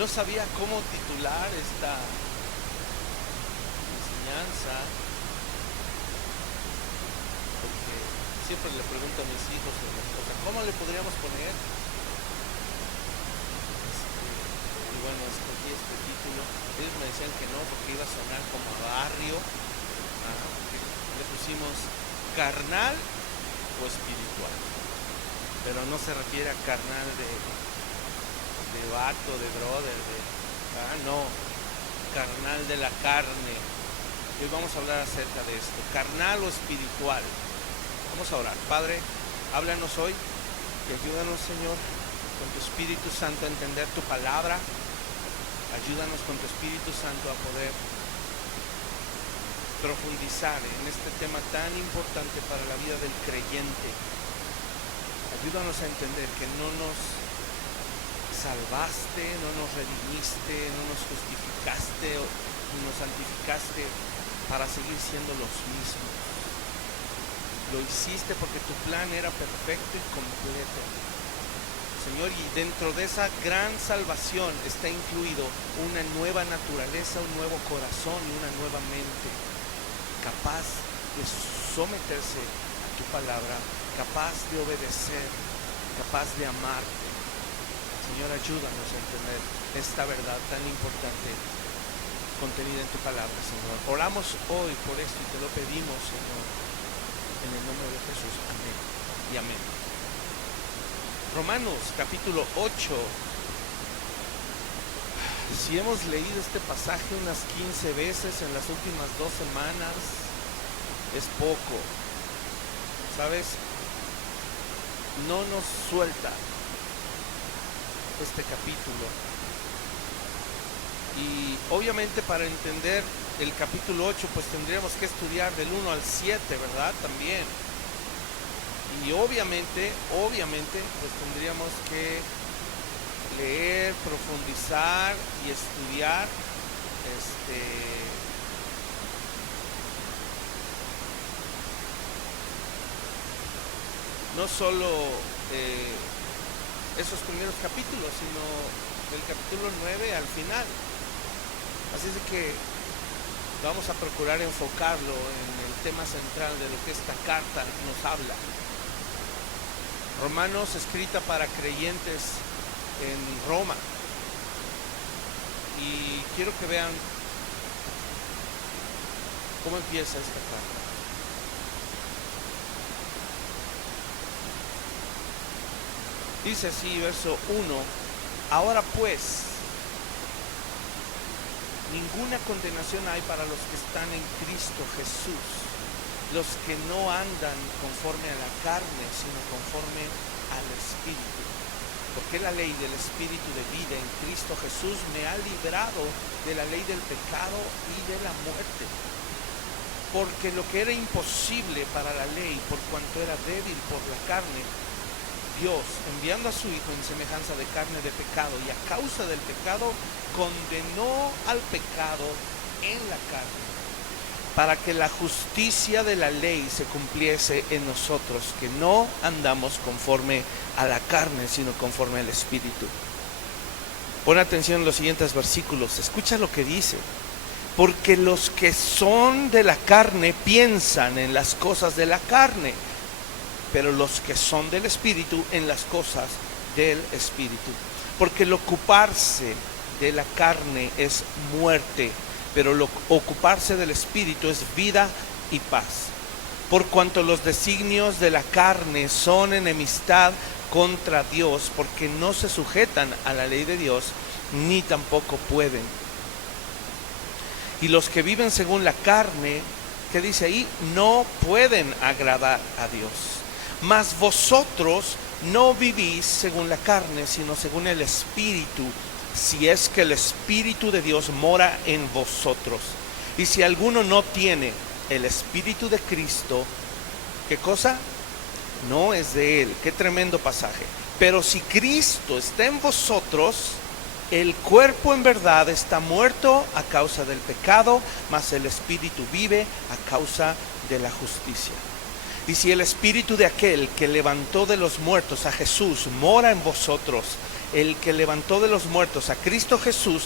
No sabía cómo titular esta enseñanza, porque siempre le pregunto a mis hijos o a mi esposa, ¿cómo le podríamos poner? Y bueno, escogí este título. Ellos me decían que no, porque iba a sonar como a barrio. Le pusimos carnal o espiritual, pero no se refiere a carnal de vato, de brother, no, carnal de la carne. Hoy vamos a hablar acerca de esto, carnal o espiritual. Vamos a orar. Padre, háblanos hoy y ayúdanos, Señor, con tu Espíritu Santo a entender tu palabra. Ayúdanos con tu Espíritu Santo a poder profundizar en este tema tan importante para la vida del creyente. Ayúdanos a entender que no nos salvaste, no nos redimiste, no nos justificaste ni nos santificaste para seguir siendo los mismos. Lo hiciste porque tu plan era perfecto y completo, Señor, y dentro de esa gran salvación está incluido una nueva naturaleza, un nuevo corazón y una nueva mente, capaz de someterse a tu palabra, capaz de obedecer, capaz de amarte. Señor, ayúdanos a entender esta verdad tan importante contenida en tu palabra, Señor. Oramos hoy por esto y te lo pedimos, Señor, en el nombre de Jesús. Amén y amén. Romanos capítulo 8. Si hemos leído este pasaje unas 15 veces en las últimas 2 semanas, es poco. ¿Sabes? No nos suelta este capítulo. Y obviamente para entender el capítulo 8 pues tendríamos que estudiar del 1 al 7, ¿verdad? También. Y obviamente pues tendríamos que leer, profundizar y estudiar no solo esos primeros capítulos, sino del capítulo 9 al final. Así es de que vamos a procurar enfocarlo en el tema central de lo que esta carta nos habla. Romanos, escrita para creyentes en Roma. Y quiero que vean cómo empieza esta carta. Dice así, verso 1: ahora pues, ninguna condenación hay para los que están en Cristo Jesús, los que no andan conforme a la carne, sino conforme al Espíritu. Porque la ley del Espíritu de vida en Cristo Jesús me ha librado de la ley del pecado y de la muerte. Porque lo que era imposible para la ley, por cuanto era débil por la carne, Dios, enviando a su Hijo en semejanza de carne de pecado, y a causa del pecado, condenó al pecado en la carne, para que la justicia de la ley se cumpliese en nosotros, que no andamos conforme a la carne, sino conforme al Espíritu. Pon atención en los siguientes versículos, escucha lo que dice. Porque los que son de la carne piensan en las cosas de la carne, pero los que son del Espíritu en las cosas del Espíritu. Porque el ocuparse de la carne es muerte, pero lo ocuparse del Espíritu es vida y paz. Por cuanto los designios de la carne son enemistad contra Dios, porque no se sujetan a la ley de Dios, ni tampoco pueden. Y los que viven según la carne, ¿qué dice ahí? No pueden agradar a Dios. Mas vosotros no vivís según la carne, sino según el Espíritu, si es que el Espíritu de Dios mora en vosotros. Y si alguno no tiene el Espíritu de Cristo, ¿qué cosa? No es de él. Qué tremendo pasaje. Pero si Cristo está en vosotros, el cuerpo en verdad está muerto a causa del pecado, mas el Espíritu vive a causa de la justicia. Y si el espíritu de aquel que levantó de los muertos a Jesús mora en vosotros, el que levantó de los muertos a Cristo Jesús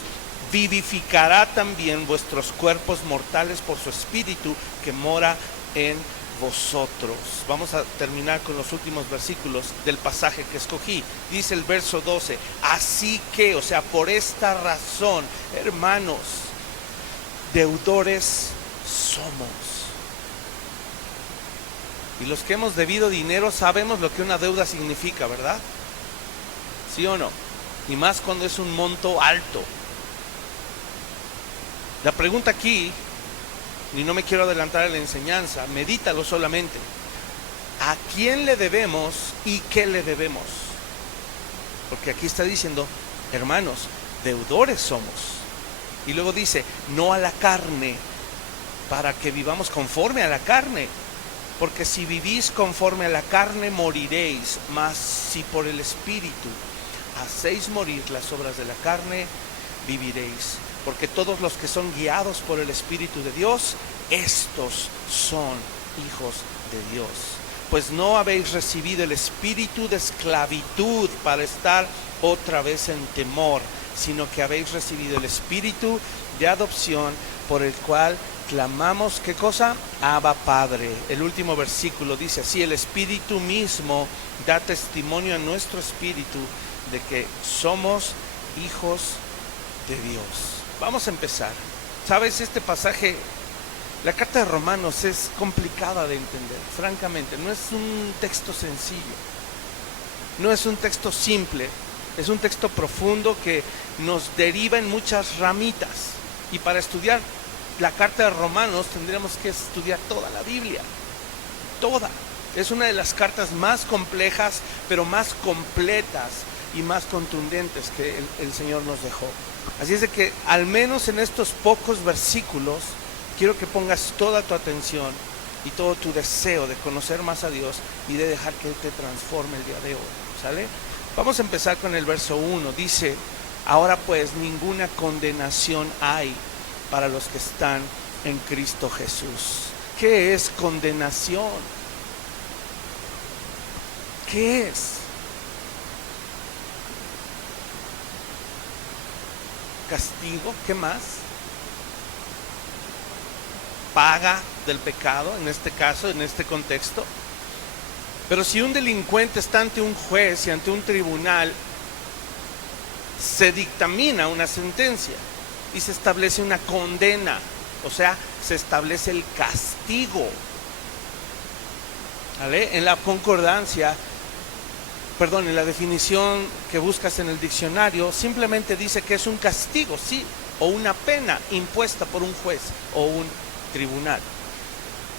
vivificará también vuestros cuerpos mortales por su espíritu que mora en vosotros. Vamos a terminar con los últimos versículos del pasaje que escogí. Dice el verso 12, así que, o sea, por esta razón, hermanos, deudores somos. Y los que hemos debido dinero sabemos lo que una deuda significa, ¿verdad? ¿Sí o no? Y más cuando es un monto alto. La pregunta aquí, y no me quiero adelantar a la enseñanza, medítalo solamente. ¿A quién le debemos y qué le debemos? Porque aquí está diciendo, hermanos, deudores somos. Y luego dice, no a la carne, para que vivamos conforme a la carne. Porque si vivís conforme a la carne, moriréis. Mas si por el Espíritu hacéis morir las obras de la carne, viviréis. Porque todos los que son guiados por el Espíritu de Dios, estos son hijos de Dios. Pues no habéis recibido el espíritu de esclavitud para estar otra vez en temor, sino que habéis recibido el espíritu de adopción por el cual clamamos, ¿qué cosa? Abba Padre. El último versículo dice así, el Espíritu mismo da testimonio a nuestro espíritu de que somos hijos de Dios. Vamos a empezar. ¿Sabes? Este pasaje, la carta de Romanos es complicada de entender, francamente. No es un texto sencillo, no es un texto simple, es un texto profundo que nos deriva en muchas ramitas. Y para estudiar la carta de Romanos tendríamos que estudiar toda la Biblia, toda. Es una de las cartas más complejas, pero más completas y más contundentes que el Señor nos dejó. Así es de que al menos en estos pocos versículos quiero que pongas toda tu atención y todo tu deseo de conocer más a Dios y de dejar que Él te transforme el día de hoy, ¿sale? Vamos a empezar con el verso 1. Dice, ahora pues ninguna condenación hay para los que están en Cristo Jesús. ¿Qué es condenación? ¿Qué es? Castigo, ¿qué más? Paga del pecado, en este caso, en este contexto. Pero si un delincuente está ante un juez y ante un tribunal, se dictamina una sentencia y se establece una condena, o sea, se establece el castigo. ¿Vale? En la concordancia, en la definición que buscas en el diccionario, simplemente dice que es un castigo, sí, o una pena impuesta por un juez o un tribunal.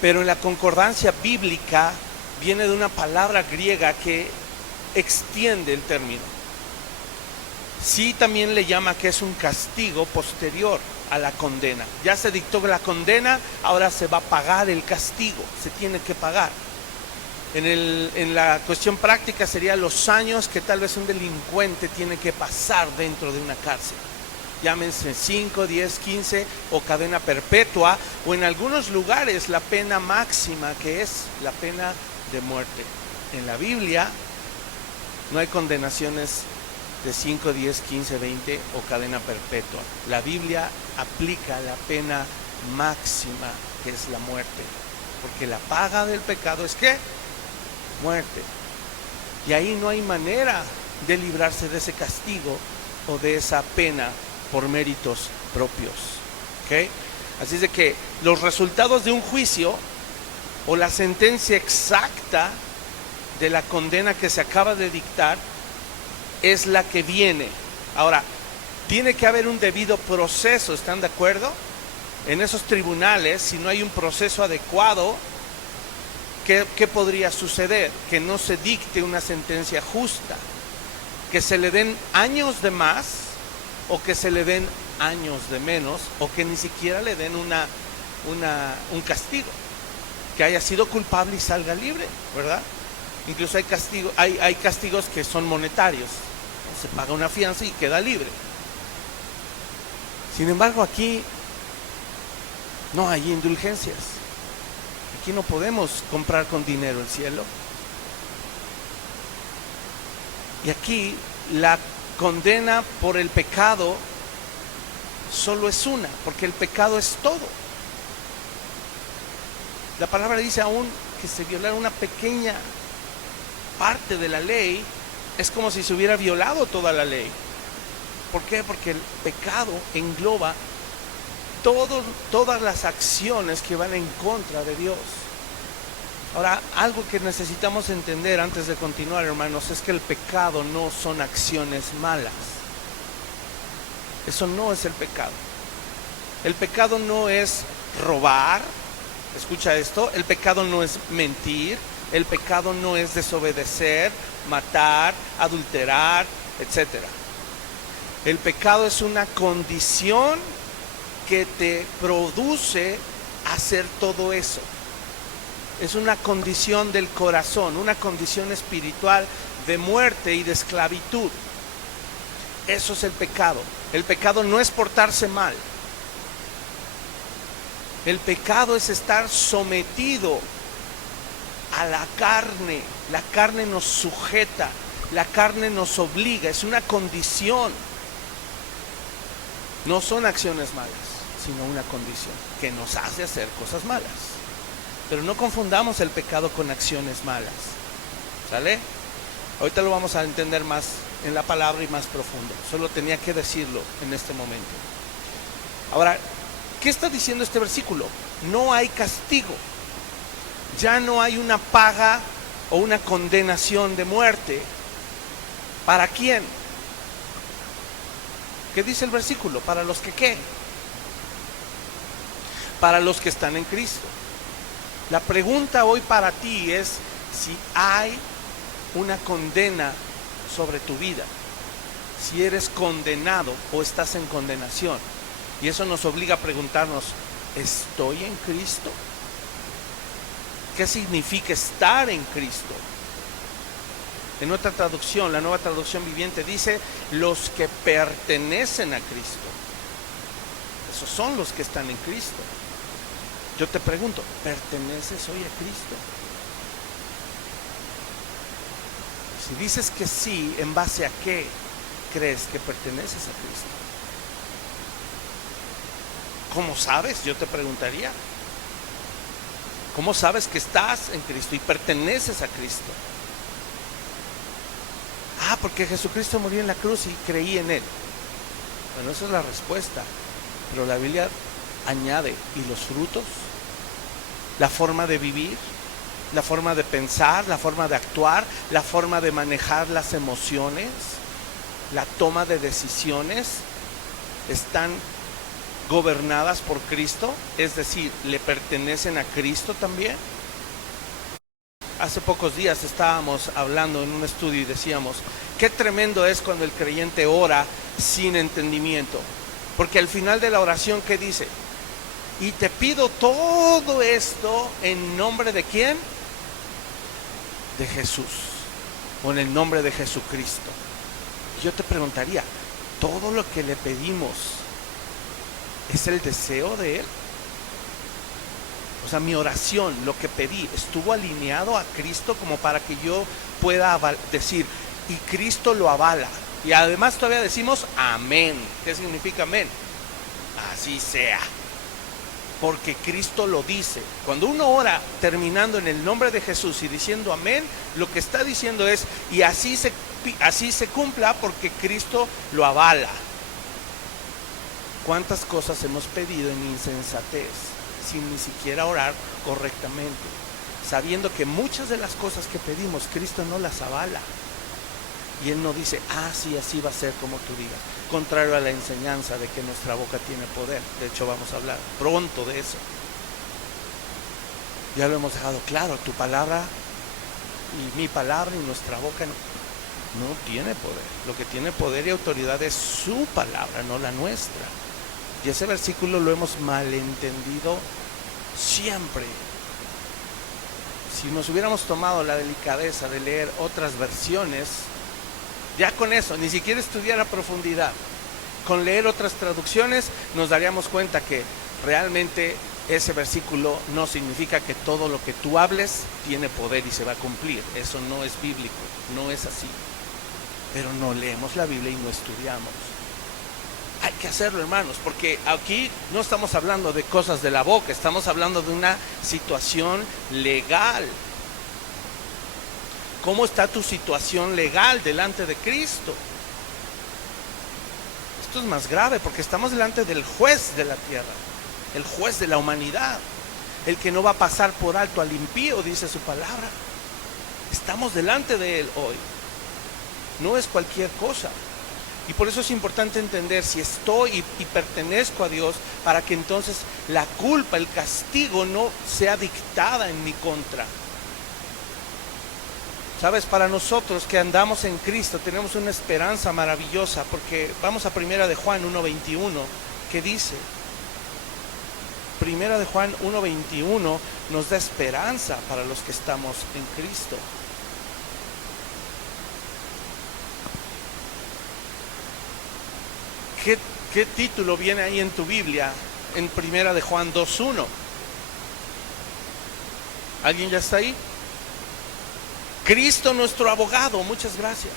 Pero en la concordancia bíblica viene de una palabra griega que extiende el término. Sí, también le llama que es un castigo posterior a la condena. Ya se dictó la condena, ahora se va a pagar el castigo, se tiene que pagar. En la cuestión práctica sería los años que tal vez un delincuente tiene que pasar dentro de una cárcel. Llámense 5, 10, 15 o cadena perpetua, o en algunos lugares la pena máxima, que es la pena de muerte. En la Biblia no hay condenaciones de 5, 10, 15, 20 o cadena perpetua. La Biblia aplica la pena máxima, que es la muerte, porque la paga del pecado es ¿qué? Muerte. Y ahí no hay manera de librarse de ese castigo o de esa pena por méritos propios. ¿Okay? Así es de que los resultados de un juicio o la sentencia exacta de la condena que se acaba de dictar es la que viene. Ahora, tiene que haber un debido proceso, ¿están de acuerdo? En esos tribunales, si no hay un proceso adecuado, ¿qué podría suceder? Que no se dicte una sentencia justa, que se le den años de más o que se le den años de menos, o que ni siquiera le den un castigo, que haya sido culpable y salga libre, ¿verdad? Incluso hay castigos que son monetarios, se paga una fianza y queda libre. Sin embargo, aquí no hay indulgencias. Aquí no podemos comprar con dinero el cielo. Y aquí la condena por el pecado solo es una, porque el pecado es todo. La palabra dice aún que se violara una pequeña parte de la ley, es como si se hubiera violado toda la ley. ¿Por qué? Porque el pecado engloba todas las acciones que van en contra de Dios. Ahora, algo que necesitamos entender antes de continuar, hermanos, es que el pecado no son acciones malas. Eso no es el pecado. El pecado no es robar. Escucha esto, el pecado no es mentir, el pecado no es desobedecer, matar, adulterar, etc. El pecado es una condición que te produce hacer todo eso. Es una condición del corazón, una condición espiritual de muerte y de esclavitud. Eso es el pecado. El pecado no es portarse mal. El pecado es estar sometido a la carne. La carne nos sujeta, la carne nos obliga, es una condición. No son acciones malas, sino una condición que nos hace hacer cosas malas. Pero no confundamos el pecado con acciones malas. ¿Sale? Ahorita lo vamos a entender más en la palabra y más profundo. Solo tenía que decirlo en este momento. Ahora, ¿qué está diciendo este versículo? No hay castigo. Ya no hay una paga o una condenación de muerte. ¿Para quién? ¿Qué dice el versículo? ¿Para los que qué? Para los que están en Cristo. La pregunta hoy para ti es si hay una condena sobre tu vida, si eres condenado o estás en condenación. Y eso nos obliga a preguntarnos, ¿estoy en Cristo? ¿Qué significa estar en Cristo? En otra traducción, la Nueva Traducción Viviente dice, los que pertenecen a Cristo. Esos son los que están en Cristo. Yo te pregunto, ¿perteneces hoy a Cristo? Si dices que sí, ¿en base a qué crees que perteneces a Cristo? ¿Cómo sabes? Yo te preguntaría. ¿Cómo sabes que estás en Cristo y perteneces a Cristo? Porque Jesucristo murió en la cruz y creí en Él. Bueno, esa es la respuesta. Pero la Biblia añade, ¿y los frutos? La forma de vivir, la forma de pensar, la forma de actuar, la forma de manejar las emociones, la toma de decisiones, están gobernadas por Cristo, es decir, ¿le pertenecen a Cristo también? Hace pocos días estábamos hablando en un estudio y decíamos, qué tremendo es cuando el creyente ora sin entendimiento, porque al final de la oración, ¿qué dice? Y te pido todo esto en nombre de ¿quién? De Jesús, o en el nombre de Jesucristo. Yo te preguntaría, ¿todo lo que le pedimos es el deseo de Él? O sea, mi oración, lo que pedí, ¿estuvo alineado a Cristo como para que yo pueda decir, y Cristo lo avala? Y además todavía decimos amén. ¿Qué significa amén? Así sea. Porque Cristo lo dice. Cuando uno ora terminando en el nombre de Jesús y diciendo amén, lo que está diciendo es, y así se cumpla porque Cristo lo avala. ¿Cuántas cosas hemos pedido en insensatez sin ni siquiera orar correctamente, sabiendo que muchas de las cosas que pedimos Cristo no las avala? Y Él no dice, sí, así va a ser como tú digas, contrario a la enseñanza de que nuestra boca tiene poder. De hecho, vamos a hablar pronto de eso. Ya lo hemos dejado claro, tu palabra y mi palabra y nuestra boca no tiene poder. Lo que tiene poder y autoridad es su palabra, no la nuestra. Y ese versículo lo hemos malentendido siempre. Si nos hubiéramos tomado la delicadeza de leer otras versiones, ya con eso, ni siquiera estudiar a profundidad, con leer otras traducciones nos daríamos cuenta que realmente ese versículo no significa que todo lo que tú hables tiene poder y se va a cumplir. Eso no es bíblico, no es así. Pero no leemos la Biblia y no estudiamos. Hay que hacerlo, hermanos, porque aquí no estamos hablando de cosas de la boca, estamos hablando de una situación legal. ¿Cómo está tu situación legal delante de Cristo? Esto es más grave porque estamos delante del juez de la tierra, el juez de la humanidad, el que no va a pasar por alto al impío, dice su palabra. Estamos delante de él hoy. No es cualquier cosa. Y por eso es importante entender si estoy y pertenezco a Dios, para que entonces la culpa, el castigo no sea dictada en mi contra. Sabes, para nosotros que andamos en Cristo tenemos una esperanza maravillosa, porque vamos a 1 de Juan 1:21, que dice, 1 de Juan 1:21 nos da esperanza para los que estamos en Cristo. ¿Qué título viene ahí en tu Biblia? En 1 de Juan 2:1. ¿Alguien ya está ahí? Cristo nuestro abogado, muchas gracias.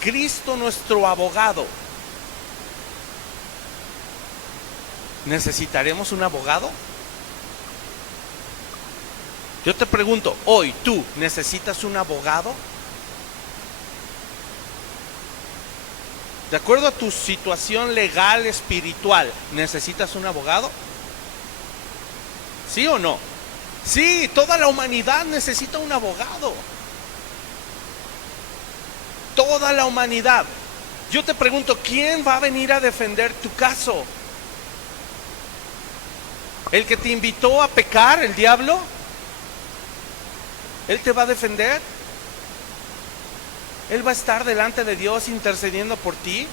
Cristo nuestro abogado. ¿Necesitaremos un abogado? Yo te pregunto, hoy, ¿tú necesitas un abogado? De acuerdo a tu situación legal, espiritual, ¿necesitas un abogado? ¿Sí o no? Sí, toda la humanidad necesita un abogado. Toda la humanidad. Yo te pregunto, ¿quién va a venir a defender tu caso? ¿El que te invitó a pecar, el diablo? ¿Él te va a defender? ¿Él va a estar delante de Dios intercediendo por ti?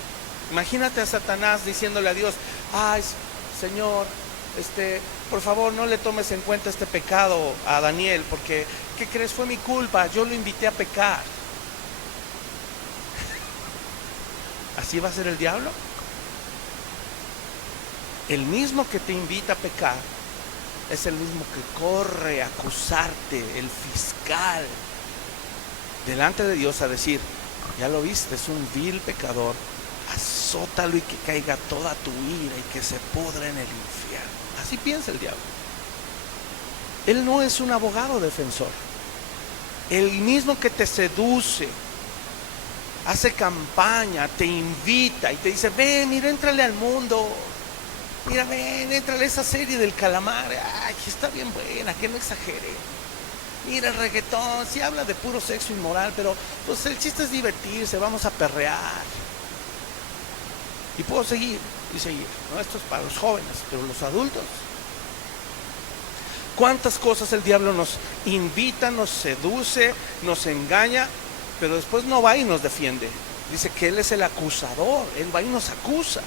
Imagínate a Satanás diciéndole a Dios, ay, Señor, por favor no le tomes en cuenta este pecado a Daniel, porque, ¿qué crees? Fue mi culpa, yo lo invité a pecar. ¿Así va a ser el diablo? El mismo que te invita a pecar es el mismo que corre a acusarte, el fiscal, delante de Dios, a decir, ya lo viste, es un vil pecador, azótalo y que caiga toda tu ira y que se pudra en el infierno. Así piensa el diablo. Él no es un abogado defensor. El mismo que te seduce, hace campaña, te invita y te dice, ven, mira, éntrale al mundo, mira, ven, éntrale a esa serie del calamar, ay, está bien buena, que no exagere. Mira el reggaetón, sí habla de puro sexo inmoral, pero pues el chiste es divertirse, vamos a perrear. Y puedo seguir y seguir, ¿no? Esto es para los jóvenes, pero los adultos. ¿Cuántas cosas el diablo nos invita, nos seduce, nos engaña, pero después no va y nos defiende? Dice que Él es el acusador, Él va y nos acusa.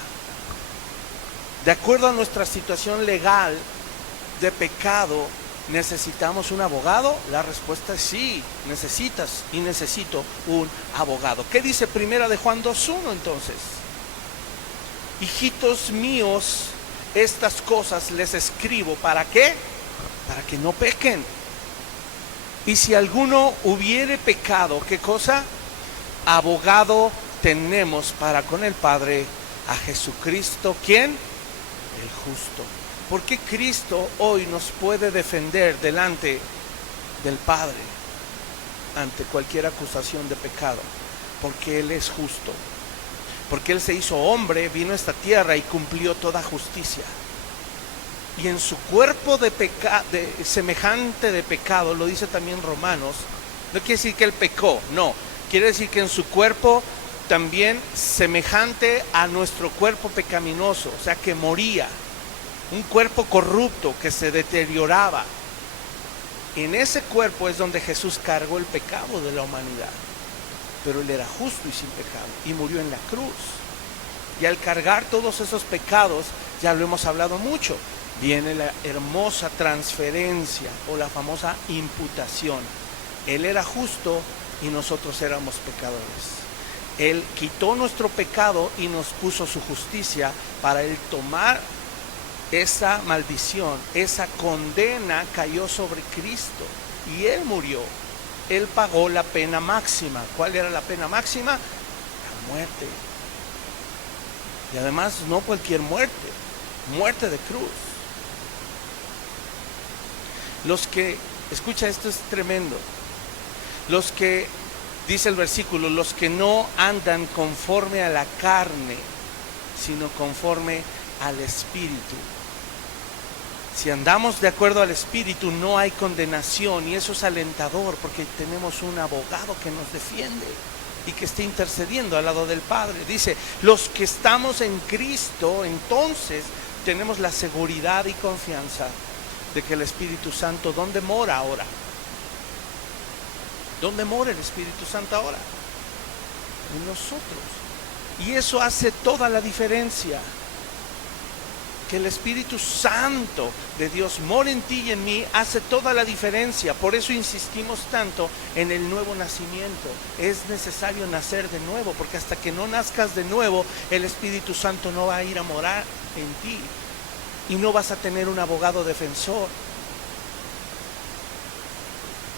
De acuerdo a nuestra situación legal de pecado, ¿necesitamos un abogado? La respuesta es sí, necesitas y necesito un abogado. ¿Qué dice 1 de Juan 2:1 entonces? Hijitos míos, estas cosas les escribo, ¿para qué? Para que no pequen. Y si alguno hubiere pecado, ¿qué cosa? Abogado tenemos para con el Padre, a Jesucristo, ¿quién? El justo. ¿Por qué Cristo hoy nos puede defender delante del Padre ante cualquier acusación de pecado? Porque Él es justo. Porque Él se hizo hombre, vino a esta tierra y cumplió toda justicia. Y en su cuerpo semejante de pecado, lo dice también Romanos, no quiere decir que Él pecó, no. Quiere decir que en su cuerpo también semejante a nuestro cuerpo pecaminoso, o sea que moría. Un cuerpo corrupto que se deterioraba. En ese cuerpo es donde Jesús cargó el pecado de la humanidad. Pero Él era justo y sin pecado y murió en la cruz. Y al cargar todos esos pecados, ya lo hemos hablado mucho, viene la hermosa transferencia o la famosa imputación. Él era justo y nosotros éramos pecadores. Él quitó nuestro pecado y nos puso su justicia para Él tomar esa maldición, esa condena cayó sobre Cristo y Él murió. Él pagó la pena máxima. ¿Cuál era la pena máxima? La muerte. Y además no cualquier muerte, muerte de cruz. Los que, escucha, esto es tremendo, los que, dice el versículo, los que no andan conforme a la carne, sino conforme al Espíritu. Si andamos de acuerdo al Espíritu, no hay condenación, y eso es alentador, porque tenemos un abogado que nos defiende y que está intercediendo al lado del Padre. Dice, los que estamos en Cristo, entonces tenemos la seguridad y confianza de que el Espíritu Santo, ¿dónde mora ahora? ¿Dónde mora el Espíritu Santo ahora? En nosotros. Y eso hace toda la diferencia. Que el Espíritu Santo de Dios mora en ti y en mí hace toda la diferencia. Por eso insistimos tanto en el nuevo nacimiento. Es necesario nacer de nuevo, porque hasta que no nazcas de nuevo, el Espíritu Santo no va a ir a morar en ti y no vas a tener un abogado defensor.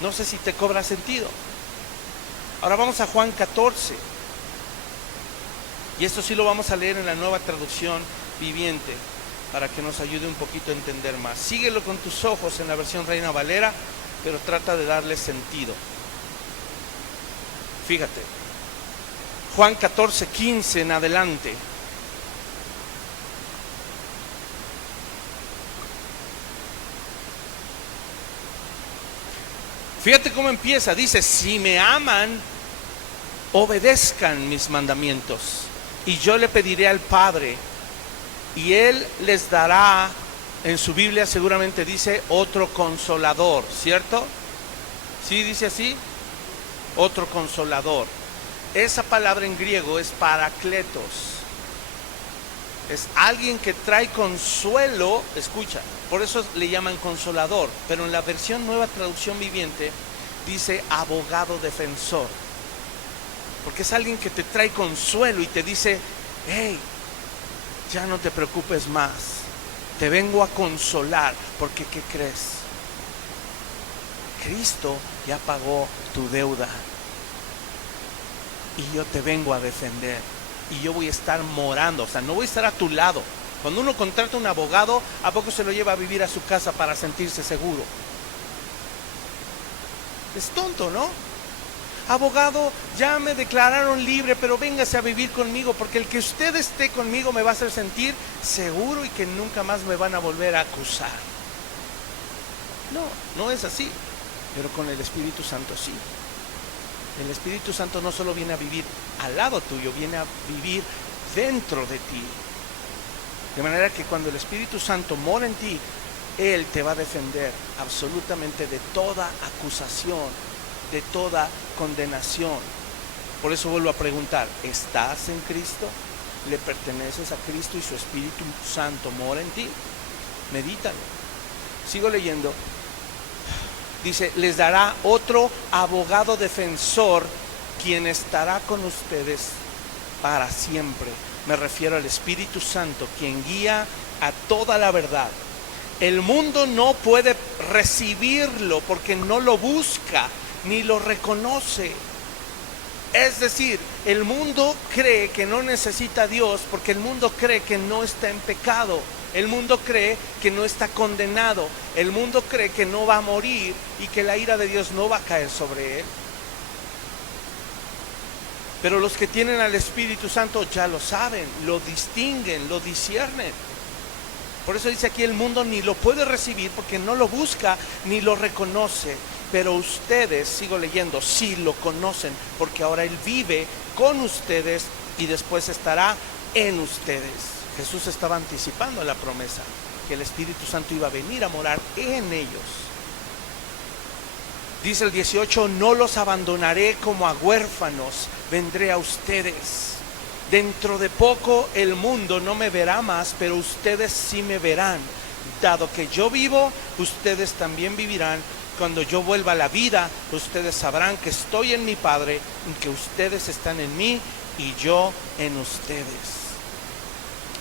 No sé si te cobra sentido. Ahora vamos a Juan 14. Y esto sí lo vamos a leer en la Nueva Traducción Viviente, para que nos ayude un poquito a entender más. Síguelo con tus ojos en la versión Reina Valera, pero trata de darle sentido. Fíjate, Juan 14:15 en adelante. Fíjate cómo empieza, dice, si me aman, obedezcan mis mandamientos, y yo le pediré al Padre, y Él les dará, en su Biblia seguramente dice, otro consolador, ¿cierto? ¿Sí dice así? Otro consolador. Esa palabra en griego es parakletos. Es alguien que trae consuelo, escucha, por eso le llaman consolador, pero en la versión Nueva Traducción Viviente dice abogado defensor, porque es alguien que te trae consuelo y te dice, hey, ya no te preocupes más, te vengo a consolar, porque ¿qué crees? Cristo ya pagó tu deuda y yo te vengo a defender. Y yo voy a estar morando, o sea, no voy a estar a tu lado. Cuando uno contrata un abogado, ¿a poco se lo lleva a vivir a su casa para sentirse seguro? Es tonto, ¿no? Abogado, ya me declararon libre, pero véngase a vivir conmigo, porque el que usted esté conmigo me va a hacer sentir seguro y que nunca más me van a volver a acusar. No, no es así, pero con el Espíritu Santo sí. El Espíritu Santo no solo viene a vivir al lado tuyo, viene a vivir dentro de ti. De manera que cuando el Espíritu Santo mora en ti, Él te va a defender absolutamente de toda acusación, de toda condenación. Por eso vuelvo a preguntar, ¿estás en Cristo? ¿Le perteneces a Cristo y su Espíritu Santo mora en ti? Medítalo. Sigo leyendo. Dice, les dará otro abogado defensor, quien estará con ustedes para siempre. Me refiero al Espíritu Santo, quien guía a toda la verdad. El mundo no puede recibirlo porque no lo busca ni lo reconoce. Es decir, el mundo cree que no necesita a Dios porque el mundo cree que no está en pecado. El mundo cree que no está condenado. El mundo cree que no va a morir y que la ira de Dios no va a caer sobre él. Pero los que tienen al Espíritu Santo ya lo saben, lo distinguen, lo disciernen. Por eso dice aquí, el mundo ni lo puede recibir porque no lo busca ni lo reconoce. Pero ustedes, sigo leyendo, sí lo conocen, porque ahora Él vive con ustedes y después estará en ustedes. Jesús estaba anticipando la promesa, que el Espíritu Santo iba a venir a morar en ellos. Dice el 18, no los abandonaré como a huérfanos, vendré a ustedes. Dentro de poco el mundo no me verá más, pero ustedes sí me verán. Dado que yo vivo, ustedes también vivirán. Cuando yo vuelva a la vida, ustedes sabrán que estoy en mi Padre, y que ustedes están en mí y yo en ustedes.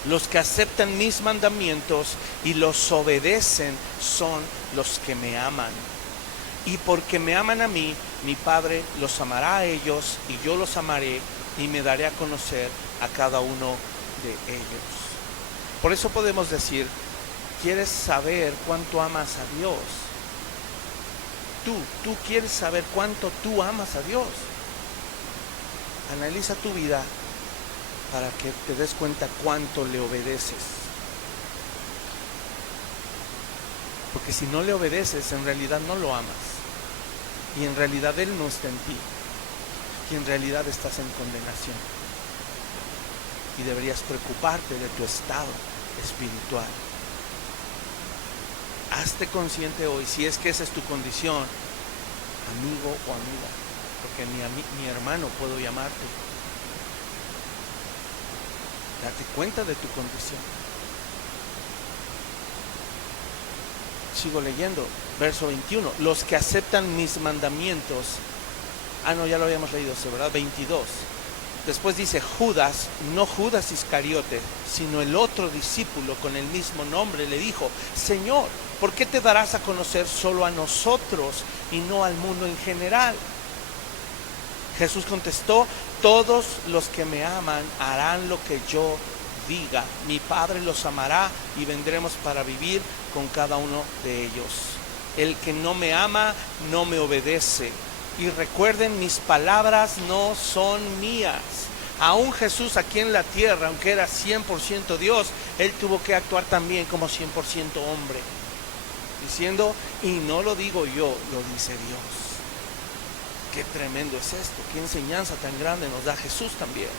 Los que aceptan mis mandamientos y los obedecen son los que me aman. Y porque me aman a mí, mi Padre los amará a ellos y yo los amaré y me daré a conocer a cada uno de ellos. Por eso podemos decir, ¿quieres saber cuánto amas a Dios? Tú quieres saber cuánto tú amas a Dios. Analiza tu vida para que te des cuenta cuánto le obedeces. Porque si no le obedeces, en realidad no lo amas. Y en realidad Él no está en ti. Y en realidad estás en condenación. Y deberías preocuparte de tu estado espiritual. Hazte consciente hoy, si es que esa es tu condición, amigo o amiga, porque mi hermano puedo llamarte. Date cuenta de tu condición. Sigo leyendo, verso 21. Los que aceptan mis mandamientos. No, ya lo habíamos leído, ¿verdad? 22. Después dice Judas, no Judas Iscariote, sino el otro discípulo con el mismo nombre, le dijo: Señor, ¿por qué te darás a conocer solo a nosotros y no al mundo en general? Jesús contestó: todos los que me aman harán lo que yo diga. Mi Padre los amará y vendremos para vivir con cada uno de ellos. El que no me ama, no me obedece. Y recuerden, mis palabras no son mías. Aún Jesús aquí en la tierra, aunque era 100% Dios, Él tuvo que actuar también como 100% hombre, diciendo: y no lo digo yo, lo dice Dios. Qué tremendo es esto, qué enseñanza tan grande nos da Jesús también.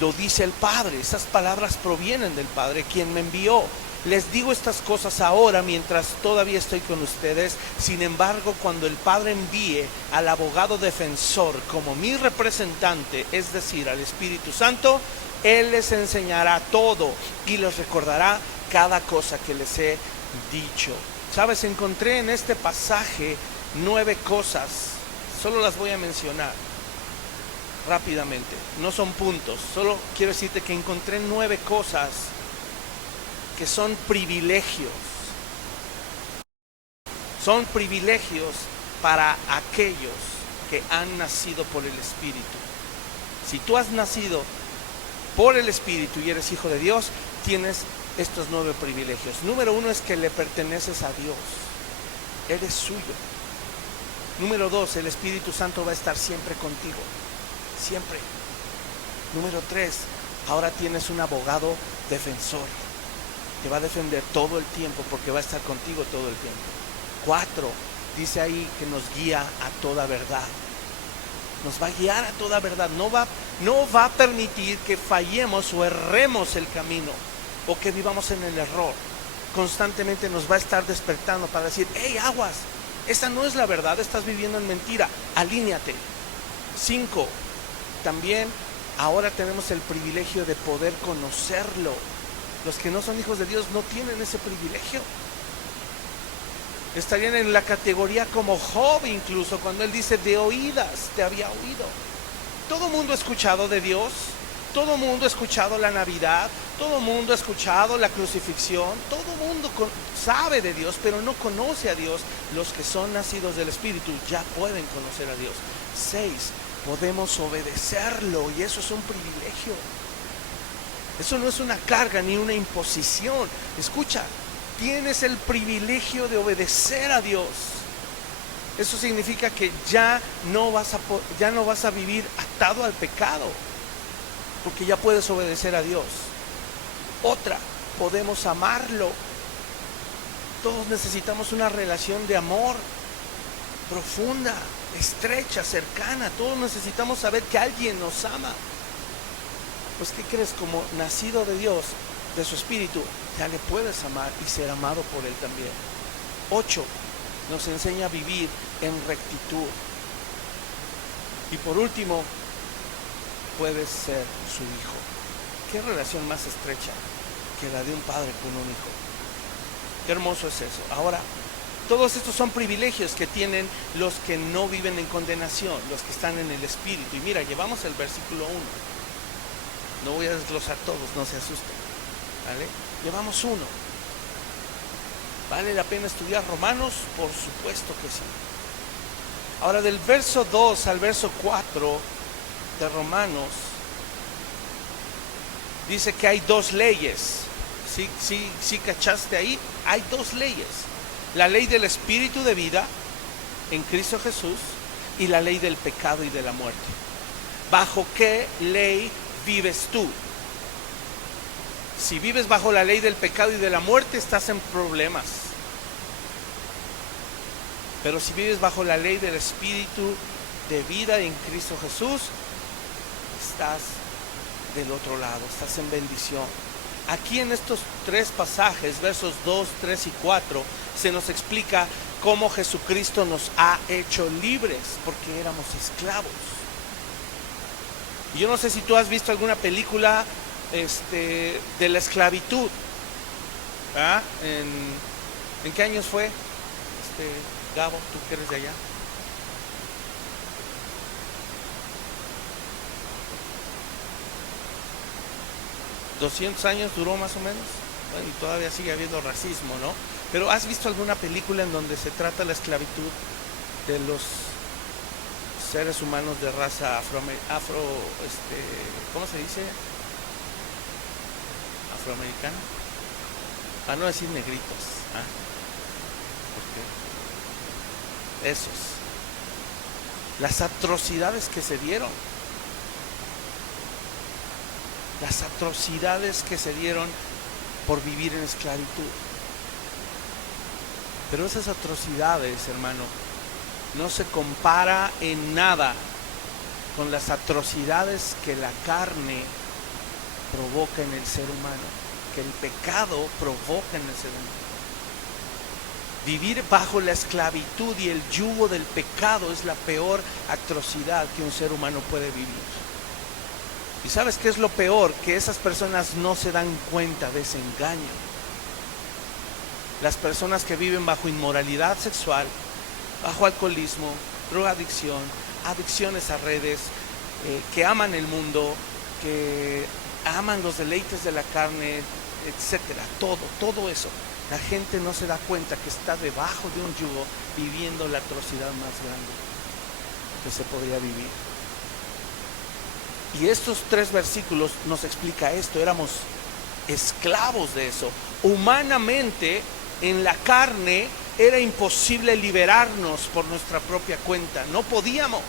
Lo dice el Padre, esas palabras provienen del Padre, quien me envió. Les digo estas cosas ahora mientras todavía estoy con ustedes. Sin embargo, cuando el Padre envíe al abogado defensor como mi representante, es decir, al Espíritu Santo, Él les enseñará todo y les recordará cada cosa que les he dicho. Sabes, encontré en este pasaje 9 cosas. Solo las voy a mencionar rápidamente. No son puntos. Solo quiero decirte que encontré 9 cosas que son privilegios. Son privilegios para aquellos que han nacido por el Espíritu. Si tú has nacido por el Espíritu y eres hijo de Dios, tienes estos 9 privilegios. Número 1 es que le perteneces a Dios. Eres suyo. Número 2, el Espíritu Santo va a estar siempre contigo. Siempre. Número 3, ahora tienes un abogado defensor. Te va a defender todo el tiempo porque va a estar contigo todo el tiempo. 4, dice ahí que nos guía a toda verdad. Nos va a guiar a toda verdad. No va a permitir que fallemos o erremos el camino o que vivamos en el error. Constantemente nos va a estar despertando para decir: hey, aguas, esta no es la verdad, estás viviendo en mentira, alíñate. 5, también ahora tenemos el privilegio de poder conocerlo. Los que no son hijos de Dios no tienen ese privilegio. Estarían en la categoría como Job, incluso cuando él dice: de oídas te había oído. Todo mundo ha escuchado de Dios, todo mundo ha escuchado la Navidad, todo mundo ha escuchado la crucifixión, todo mundo sabe de Dios, pero no conoce a Dios. Los que son nacidos del Espíritu ya pueden conocer a Dios. 6, podemos obedecerlo, y eso es un privilegio. Eso no es una carga ni una imposición. Escucha, tienes el privilegio de obedecer a Dios. Eso significa que ya no vas a vivir atado al pecado, porque ya puedes obedecer a Dios. Otra, podemos amarlo. Todos necesitamos una relación de amor profunda, estrecha, cercana. Todos necesitamos saber que alguien nos ama. Pues ¿qué crees? Como nacido de Dios, de su Espíritu, ya le puedes amar y ser amado por Él también. 8, nos enseña a vivir en rectitud. Y por último, puedes ser su hijo. ¿Qué relación más estrecha que la de un padre con un hijo? Qué hermoso es eso. Ahora, todos estos son privilegios que tienen los que no viven en condenación, los que están en el Espíritu. Y mira, llevamos el versículo 1. No voy a desglosar todos, no se asusten, ¿vale? Llevamos uno. ¿Vale la pena estudiar Romanos? Por supuesto que sí. Ahora, del verso 2 al verso 4 de Romanos, dice que hay dos leyes. ¿Sí cachaste ahí? Hay dos leyes. La ley del Espíritu de vida en Cristo Jesús y la ley del pecado y de la muerte. ¿Bajo qué ley vives tú? Si vives bajo la ley del pecado y de la muerte, estás en problemas. Pero si vives bajo la ley del Espíritu de vida en Cristo Jesús, estás del otro lado, estás en bendición. Aquí en estos tres pasajes, versos 2, 3 y 4, se nos explica cómo Jesucristo nos ha hecho libres, porque éramos esclavos. Y yo no sé si tú has visto alguna película de la esclavitud. ¿Ah? ¿En qué años fue? Gabo, tú que eres de allá. ¿200 años duró más o menos? Bueno, y todavía sigue habiendo racismo, ¿no? Pero ¿has visto alguna película en donde se trata la esclavitud de los seres humanos de raza ¿cómo se dice? Afroamericana. Para no decir negritos, ¿ah? Porque esos, las atrocidades que se dieron, las atrocidades que se dieron por vivir en esclavitud. Pero esas atrocidades, hermano, no se compara en nada con las atrocidades que la carne provoca en el ser humano, que el pecado provoca en el ser humano. Vivir bajo la esclavitud y el yugo del pecado es la peor atrocidad que un ser humano puede vivir. ¿Y sabes qué es lo peor? Que esas personas no se dan cuenta de ese engaño. Las personas que viven bajo inmoralidad sexual, bajo alcoholismo, drogadicción, adicciones a redes, que aman el mundo, que aman los deleites de la carne, etcétera, todo eso. La gente no se da cuenta que está debajo de un yugo viviendo la atrocidad más grande que se podría vivir. Y estos tres versículos nos explica esto. Éramos esclavos de eso. Humanamente, en la carne, era imposible liberarnos por nuestra propia cuenta. No podíamos.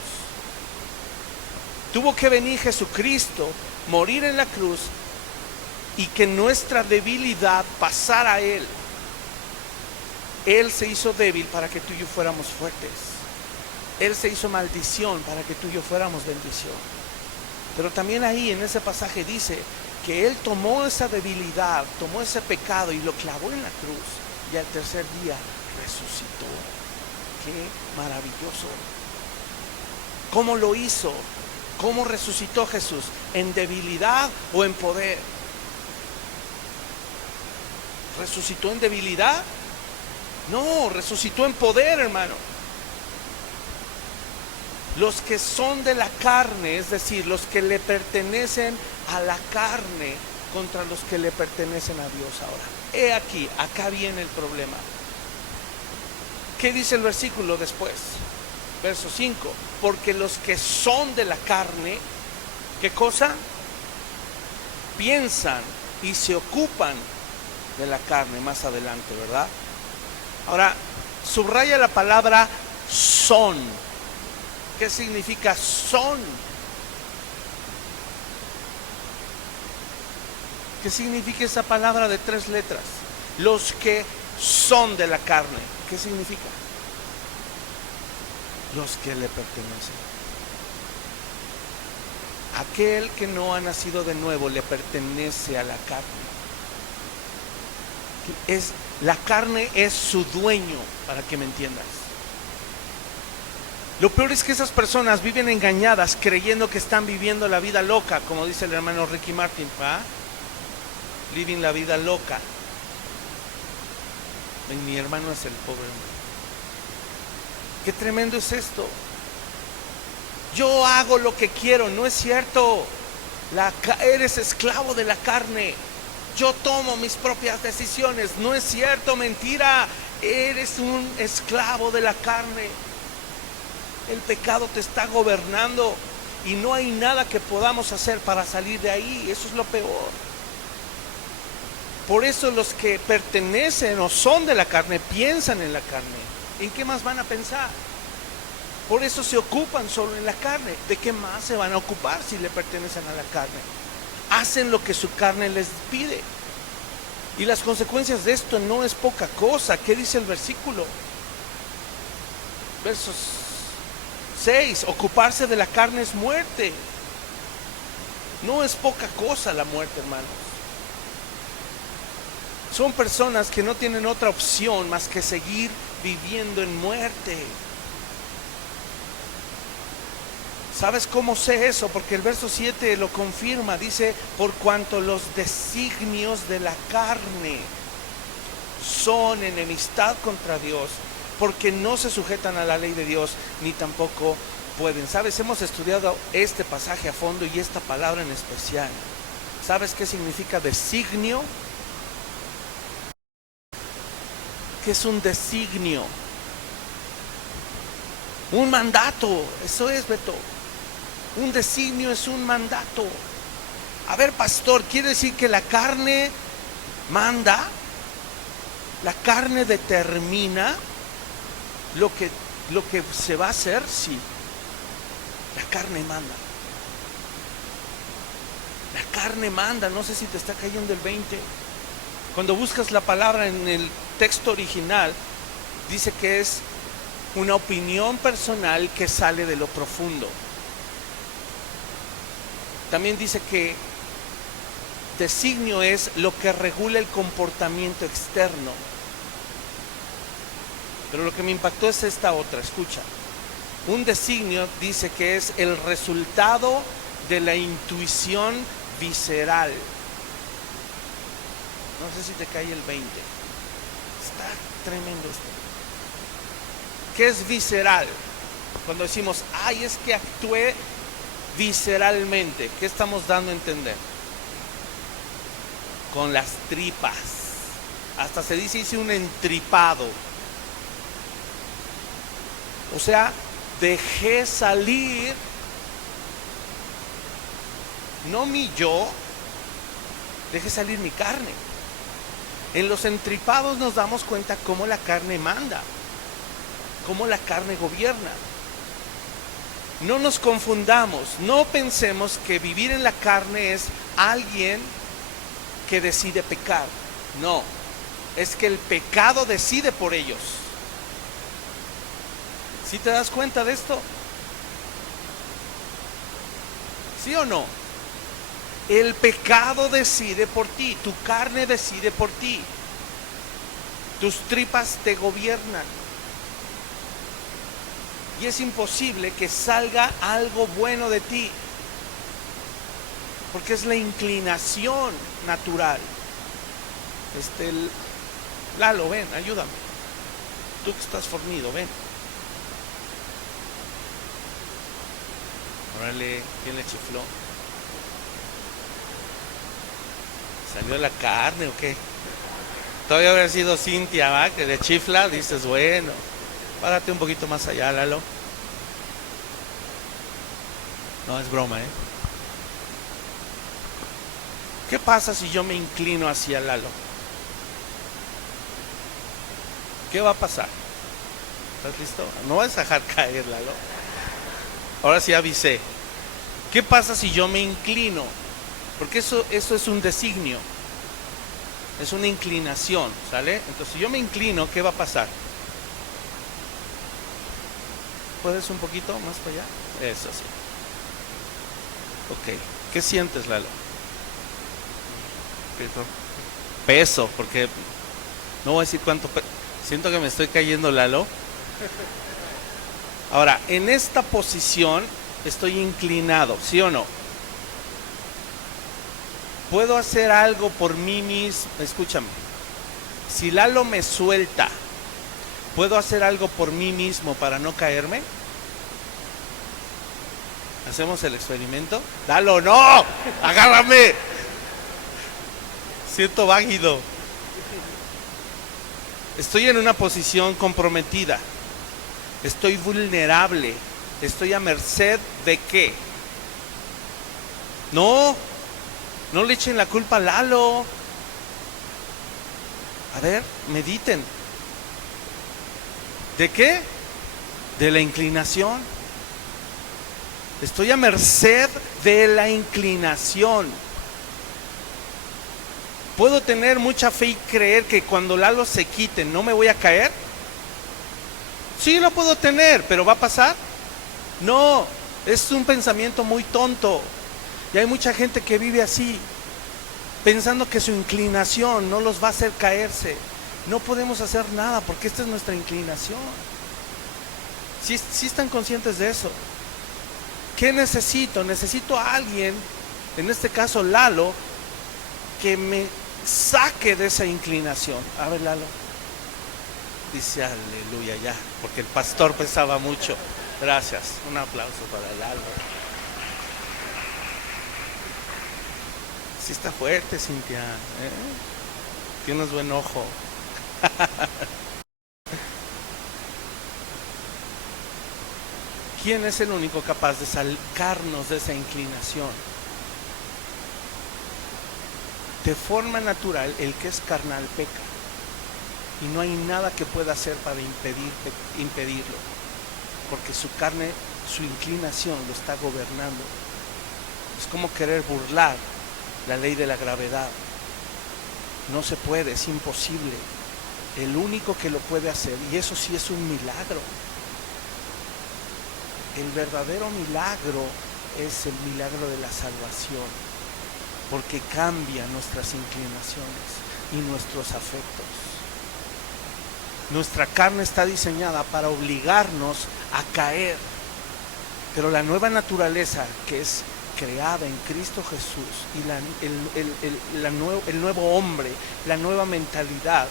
Tuvo que venir Jesucristo, morir en la cruz y que nuestra debilidad pasara a Él. Él se hizo débil para que tú y yo fuéramos fuertes. Él se hizo maldición para que tú y yo fuéramos bendición. Pero también ahí en ese pasaje dice que Él tomó esa debilidad, tomó ese pecado y lo clavó en la cruz, y al tercer día resucitó. ¡Qué maravilloso! ¿Cómo lo hizo? ¿Cómo resucitó Jesús? ¿En debilidad o en poder? ¿Resucitó en debilidad? No, resucitó en poder, hermano. Los que son de la carne, es decir, los que le pertenecen a la carne contra los que le pertenecen a Dios ahora. He aquí, acá viene el problema. ¿Qué dice el versículo después? Verso 5. Porque los que son de la carne, ¿qué cosa? Piensan y se ocupan de la carne más adelante, ¿verdad? Ahora, subraya la palabra son. ¿Qué significa son? ¿Qué significa esa palabra de 3 letras? Los que son de la carne. ¿Qué significa? Los que le pertenecen. Aquel que no ha nacido de nuevo le pertenece a la carne. La carne es su dueño, para que me entiendas. Lo peor es que esas personas viven engañadas creyendo que están viviendo la vida loca, como dice el hermano Ricky Martin, ¿va? Living la vida loca. Mi hermano es el pobre hombre. Qué tremendo es esto. Yo hago lo que quiero, no es cierto. Eres esclavo de la carne. Yo tomo mis propias decisiones. No es cierto, mentira. Eres un esclavo de la carne. El pecado te está gobernando y no hay nada que podamos hacer para salir de ahí. Eso es lo peor. Por eso los que pertenecen o son de la carne piensan en la carne. ¿En qué más van a pensar? Por eso se ocupan solo en la carne. ¿De qué más se van a ocupar si le pertenecen a la carne? Hacen lo que su carne les pide. Y las consecuencias de esto no es poca cosa. ¿Qué dice el versículo? Versos 6. Ocuparse de la carne es muerte. No es poca cosa la muerte, hermanos. Son personas que no tienen otra opción más que seguir viviendo en muerte. ¿Sabes cómo sé eso? Porque el verso 7 lo confirma. Dice, por cuanto los designios de la carne son enemistad contra Dios, porque no se sujetan a la ley de Dios, ni tampoco pueden. ¿Sabes? Hemos estudiado este pasaje a fondo y esta palabra en especial. ¿Sabes qué significa designio? ¿Qué es un designio? Un mandato. Eso es, Beto. Un designio es un mandato. A ver, pastor, ¿quiere decir que la carne manda? ¿La carne determina lo que se va a hacer? Sí. La carne manda. La carne manda. No sé si te está cayendo el 20. Cuando buscas la palabra en el texto original, dice que es una opinión personal que sale de lo profundo. También dice que designio es lo que regula el comportamiento externo. Pero lo que me impactó es esta otra, escucha. Un designio dice que es el resultado de la intuición visceral. No sé si te cae el 20. Está tremendo esto. ¿Qué es visceral? Cuando decimos, ay, es que actué visceralmente, ¿qué estamos dando a entender? Con las tripas. Hasta se dice, hice un entripado. O sea, dejé salir, no mi yo, dejé salir mi carne. En los entripados nos damos cuenta cómo la carne manda, cómo la carne gobierna. No nos confundamos, no pensemos que vivir en la carne es alguien que decide pecar. No, es que el pecado decide por ellos. ¿Sí te das cuenta de esto? ¿Sí o no? El pecado decide por ti, tu carne decide por ti. Tus tripas te gobiernan. Y es imposible que salga algo bueno de ti, porque es la inclinación natural. Lalo, ven, ayúdame. Tú que estás fornido, ven. Órale, ¿quién le chifló? ¿Salió la carne o qué? Todavía habría sido Cintia, ¿va? Que le chifla, dices, bueno. Párate un poquito más allá, Lalo. No, es broma, ¿eh? ¿Qué pasa si yo me inclino hacia Lalo? ¿Qué va a pasar? ¿Estás listo? No vas a dejar caer, Lalo. Ahora sí avisé. ¿Qué pasa si yo me inclino? Porque eso es un designio. Es una inclinación, ¿sale? Entonces, si yo me inclino, ¿qué va a pasar? ¿Puedes un poquito más para allá? Eso sí. Ok. ¿Qué sientes, Lalo? Peso, porque no voy a decir cuánto siento que me estoy cayendo, Lalo. Ahora, en esta posición estoy inclinado, ¿sí o no? ¿Puedo hacer algo por mí mismo? Escúchame. Si Lalo me suelta, ¿puedo hacer algo por mí mismo para no caerme? ¿Hacemos el experimento? ¡Dalo, no! ¡Agárrame! Siento váguido. Estoy en una posición comprometida. Estoy vulnerable. Estoy a merced de ¿qué? No le echen la culpa a Lalo. A ver, mediten. ¿De qué? De la inclinación. Estoy a merced de la inclinación. ¿Puedo tener mucha fe y creer que cuando Lalo se quite no me voy a caer? Sí, lo puedo tener, pero ¿va a pasar? No, es un pensamiento muy tonto. Y hay mucha gente que vive así, pensando que su inclinación no los va a hacer caerse. No podemos hacer nada porque esta es nuestra inclinación. ¿Sí están conscientes de eso? ¿Qué necesito? Necesito a alguien, en este caso Lalo, que me saque de esa inclinación. A ver, Lalo. Dice aleluya ya, porque el pastor pesaba mucho. Gracias. Un aplauso para Lalo. Sí está fuerte, Cintia. Tienes buen ojo. ¿Quién es el único capaz de sacarnos de esa inclinación? De forma natural, el que es carnal peca. Y no hay nada que pueda hacer para impedirlo. Porque su carne, su inclinación lo está gobernando. Es como querer burlar la ley de la gravedad. No se puede, es imposible. El único que lo puede hacer, y eso sí es un milagro. El verdadero milagro es el milagro de la salvación, porque cambia nuestras inclinaciones y nuestros afectos. Nuestra carne está diseñada para obligarnos a caer, pero la nueva naturaleza que es creada en Cristo Jesús y el nuevo hombre, la nueva mentalidad,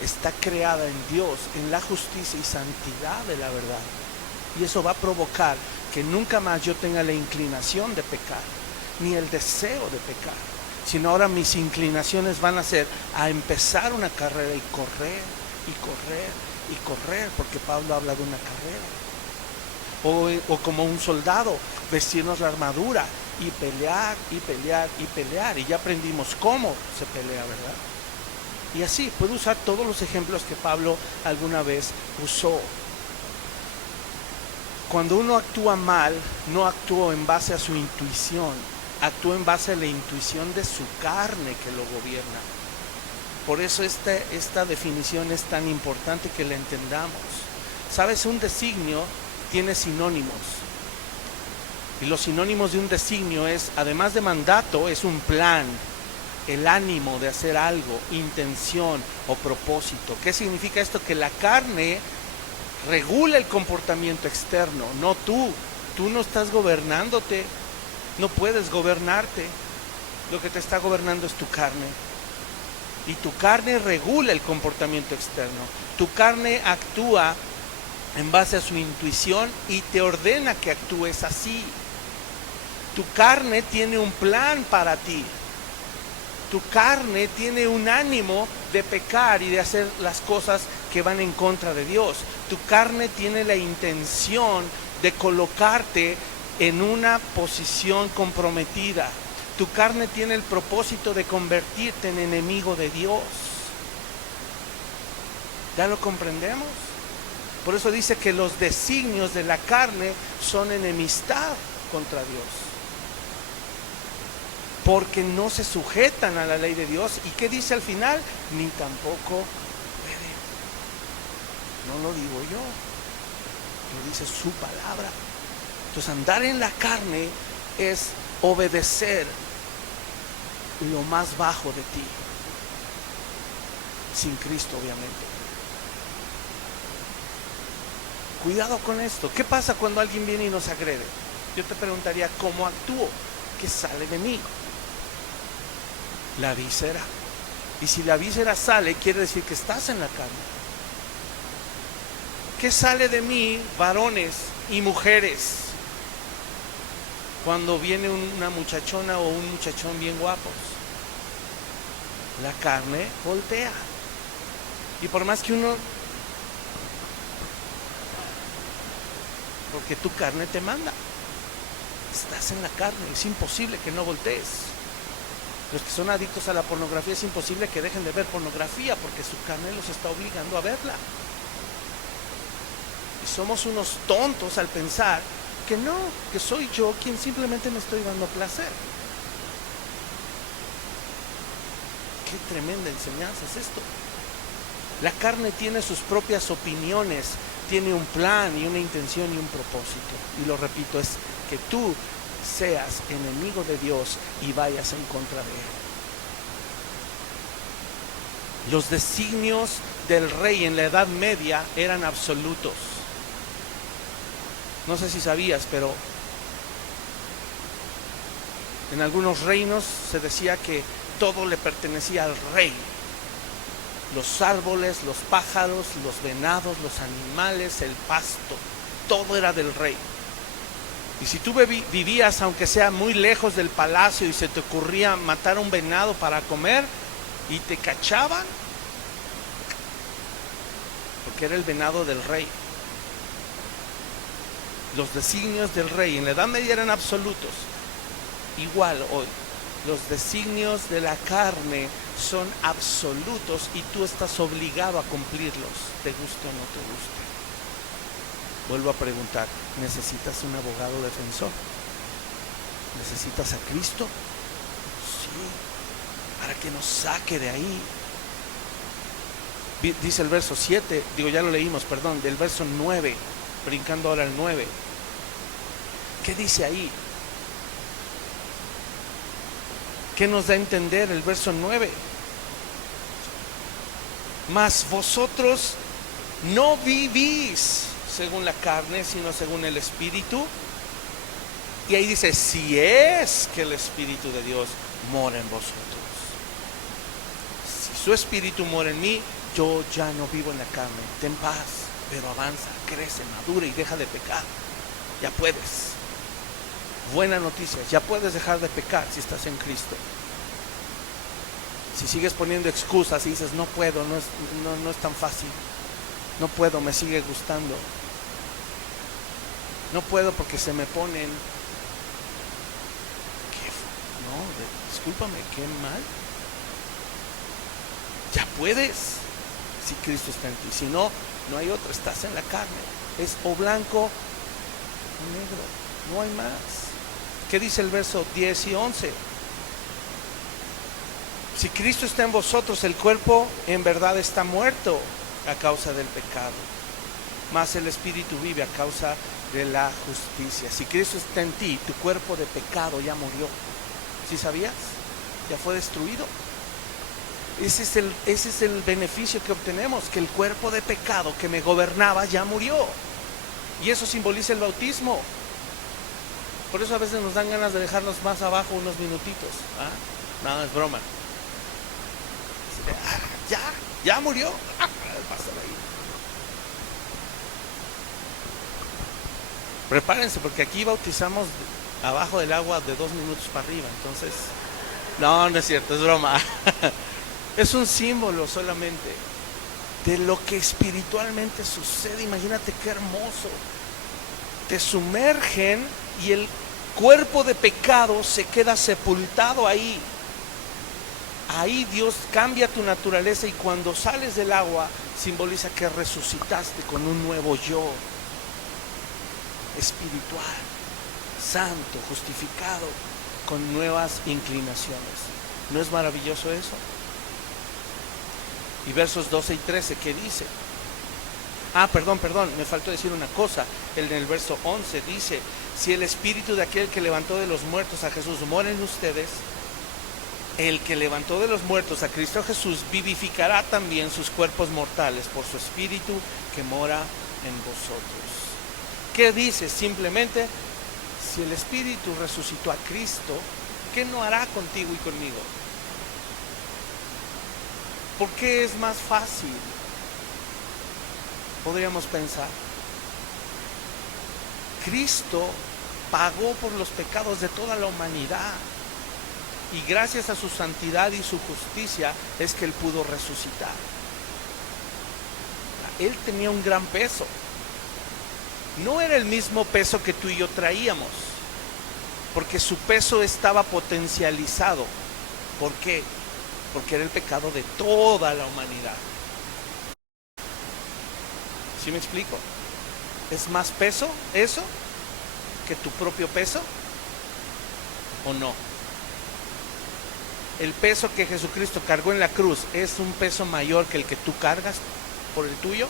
está creada en Dios, en la justicia y santidad de la verdad. Y eso va a provocar que nunca más yo tenga la inclinación de pecar, ni el deseo de pecar, sino ahora mis inclinaciones van a ser a empezar una carrera y correr, y correr, y correr, porque Pablo habla de una carrera. O como un soldado, vestirnos la armadura y pelear, y pelear, y pelear. Y ya aprendimos cómo se pelea, ¿verdad? Y así, puedo usar todos los ejemplos que Pablo alguna vez usó. Cuando uno actúa mal, no actúa en base a su intuición, actúa en base a la intuición de su carne que lo gobierna. Por eso esta definición es tan importante que la entendamos. ¿Sabes? Un designio tiene sinónimos. Y los sinónimos de un designio es, además de mandato, es un plan, el ánimo de hacer algo, intención o propósito. ¿Qué significa esto? Que la carne regula el comportamiento externo, no tú. Tú no estás gobernándote, no puedes gobernarte. Lo que te está gobernando es tu carne. Y tu carne regula el comportamiento externo. Tu carne actúa en base a su intuición y te ordena que actúes así. Tu carne tiene un plan para ti. Tu carne tiene un ánimo de pecar y de hacer las cosas que van en contra de Dios. Tu carne tiene la intención de colocarte en una posición comprometida. Tu carne tiene el propósito de convertirte en enemigo de Dios. ¿Ya lo comprendemos? Por eso dice que los designios de la carne son enemistad contra Dios. Porque no se sujetan a la ley de Dios. ¿Y qué dice al final? Ni tampoco pueden. No lo digo yo, lo dice su palabra. Entonces andar en la carne es obedecer lo más bajo de ti, sin Cristo obviamente. Cuidado con esto. ¿Qué pasa cuando alguien viene y nos agrede? Yo te preguntaría, ¿cómo actúo? ¿Qué sale de mí? La víscera. Y si la víscera sale, quiere decir que estás en la carne. ¿Qué sale de mí, varones y mujeres? cuando viene una muchachona o un muchachón bien guapos. La carne voltea. Y por más que uno, porque tu carne te manda, estás en la carne, es imposible que no voltees. Los que son adictos a la pornografía, es imposible que dejen de ver pornografía porque su carne los está obligando a verla. Y somos unos tontos al pensar que no, que soy yo quien simplemente me estoy dando placer. Qué tremenda enseñanza es esto. La carne tiene sus propias opiniones, tiene un plan y una intención y un propósito. Y lo repito, es que tú seas enemigo de Dios y vayas en contra de Él. Los designios del rey en la Edad Media eran absolutos. No sé si sabías, pero en algunos reinos se decía que todo le pertenecía al rey. Los árboles, los pájaros, los venados, los animales, el pasto, todo era del rey. Y si tú vivías, aunque sea muy lejos del palacio, y se te ocurría matar a un venado para comer, y te cachaban, porque era el venado del rey. Los designios del rey en la Edad Media eran absolutos. Igual hoy, los designios de la carne son absolutos y tú estás obligado a cumplirlos, te guste o no te guste. Vuelvo a preguntar, ¿necesitas un abogado defensor? ¿Necesitas a Cristo? Sí, para que nos saque de ahí. Dice el verso 7, ya lo leímos, perdón, del verso 9, brincando ahora al 9. ¿Qué dice ahí? ¿Qué nos da a entender el verso 9? Mas vosotros no vivís según la carne, sino según el Espíritu. Y ahí dice, si es que el Espíritu de Dios mora en vosotros. Si su Espíritu mora en mí, yo ya no vivo en la carne. Ten paz, pero avanza, crece, madura y deja de pecar. Ya puedes. Buena noticia, ya puedes dejar de pecar si estás en Cristo. Si sigues poniendo excusas y dices, no puedo, no es tan fácil. No puedo, me sigue gustando. No puedo porque se me ponen. Discúlpame, qué mal. Ya puedes, si Cristo está en ti. Si no, no hay otra, estás en la carne. Es o blanco o negro, no hay más. ¿Qué dice el verso 10 y 11? Si Cristo está en vosotros, el cuerpo en verdad está muerto a causa del pecado, mas el Espíritu vive a causa de la justicia. Si Cristo está en ti, tu cuerpo de pecado ya murió. ¿Sí sabías? Ya fue destruido. Ese es el beneficio que obtenemos, que el cuerpo de pecado que me gobernaba ya murió. Y eso simboliza el bautismo. Por eso a veces nos dan ganas de dejarnos más abajo unos minutitos. No, es broma. Ya murió. Pásalo ahí. Prepárense, porque aquí bautizamos abajo del agua de 2 minutos para arriba. Entonces, no es cierto, es broma. Es un símbolo solamente de lo que espiritualmente sucede. Imagínate qué hermoso. Te sumergen y el cuerpo de pecado se queda sepultado ahí. Ahí Dios cambia tu naturaleza y cuando sales del agua simboliza que resucitaste con un nuevo yo espiritual, santo, justificado, con nuevas inclinaciones. ¿No es maravilloso eso? Y versos 12 y 13, ¿qué dice? Perdón, me faltó decir una cosa. En el verso 11 dice, si el Espíritu de aquel que levantó de los muertos a Jesús mora en ustedes, el que levantó de los muertos a Cristo Jesús vivificará también sus cuerpos mortales por su Espíritu que mora en vosotros. ¿Qué dice? Simplemente, si el Espíritu resucitó a Cristo, ¿qué no hará contigo y conmigo? ¿Por qué es más fácil? Podríamos pensar. Cristo pagó por los pecados de toda la humanidad. Y gracias a su santidad y su justicia es que Él pudo resucitar. Él tenía un gran peso. No era el mismo peso que tú y yo traíamos, porque su peso estaba potencializado. ¿Por qué? Porque era el pecado de toda la humanidad. ¿Sí me explico? ¿Es más peso eso que tu propio peso? ¿O no? ¿El peso que Jesucristo cargó en la cruz es un peso mayor que el que tú cargas por el tuyo?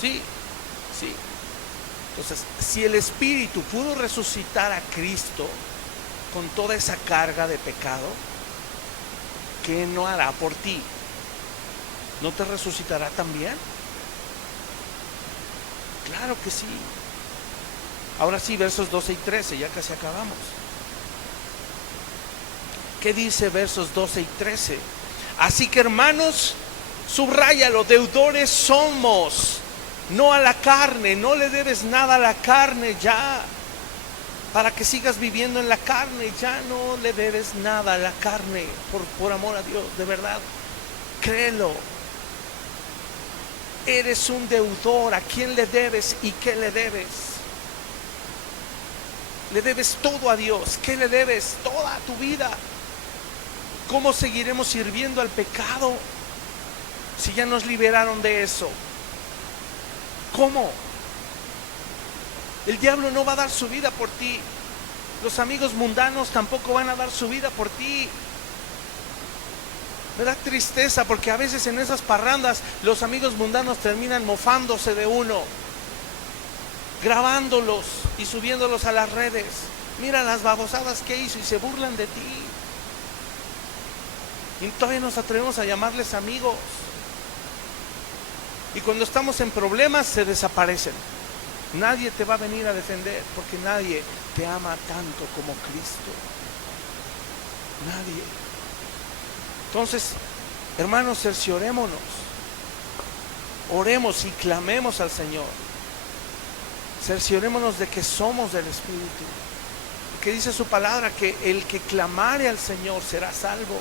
Sí, sí. Entonces, si el Espíritu pudo resucitar a Cristo con toda esa carga de pecado, ¿qué no hará por ti? ¿No te resucitará también? Claro que sí. Ahora sí, versos 12 y 13, ya casi acabamos. ¿Qué dice versos 12 y 13? Así que, hermanos, subráyalo, deudores somos, no a la carne, no le debes nada a la carne ya, para que sigas viviendo en la carne, ya no le debes nada a la carne, por amor a Dios, de verdad, créelo. Eres un deudor. ¿A quién le debes y qué le debes? Le debes todo a Dios. ¿Qué le debes? Toda tu vida. ¿Cómo seguiremos sirviendo al pecado si ya nos liberaron de eso? ¿Cómo? El diablo no va a dar su vida por ti. Los amigos mundanos tampoco van a dar su vida por ti. Me da tristeza porque a veces en esas parrandas los amigos mundanos terminan mofándose de uno, grabándolos y subiéndolos a las redes. Mira las babosadas que hizo y se burlan de ti. Y todavía nos atrevemos a llamarles amigos. Y cuando estamos en problemas se desaparecen. Nadie te va a venir a defender porque nadie te ama tanto como Cristo. Nadie. Entonces, hermanos, cerciorémonos. Oremos y clamemos al Señor. Cerciorémonos de que somos del Espíritu. Que dice su palabra que el que clamare al Señor será salvo.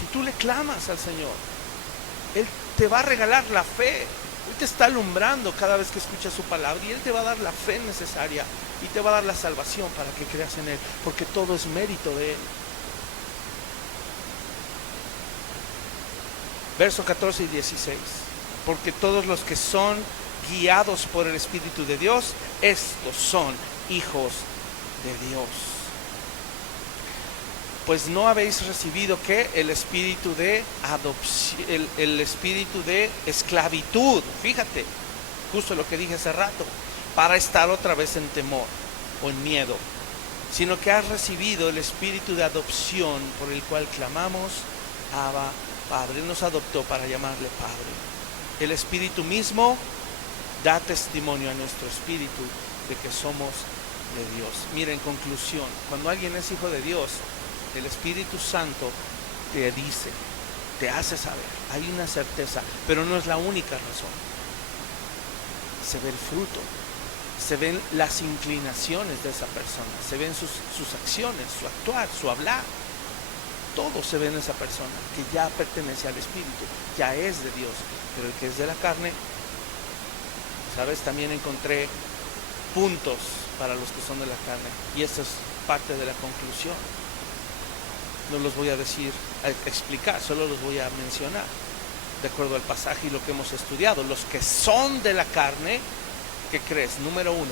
Si tú le clamas al Señor, Él te va a regalar la fe. Él te está alumbrando cada vez que escuchas su palabra y Él te va a dar la fe necesaria y te va a dar la salvación para que creas en Él, porque todo es mérito de Él. Verso 14 y 16. Porque todos los que son guiados por el Espíritu de Dios, estos son hijos de Dios. Pues no habéis recibido ¿qué? El espíritu de adopción, el espíritu de esclavitud. Fíjate, justo lo que dije hace rato, para estar otra vez en temor o en miedo, sino que has recibido el espíritu de adopción por el cual clamamos, Abba, Padre. Él nos adoptó para llamarle Padre. El Espíritu mismo da testimonio a nuestro espíritu de que somos de Dios. Mira, en conclusión, cuando alguien es hijo de Dios, el Espíritu Santo te dice, te hace saber, hay una certeza, pero no es la única razón. Se ve el fruto, se ven las inclinaciones de esa persona, se ven sus acciones, su actuar, su hablar. Todo se ve en esa persona que ya pertenece al Espíritu, ya es de Dios. Pero el que es de la carne, ¿sabes? También encontré puntos para los que son de la carne. Y esta es parte de la conclusión. No los voy a explicar, solo los voy a mencionar de acuerdo al pasaje y lo que hemos estudiado. Los que son de la carne, ¿qué crees? Número 1,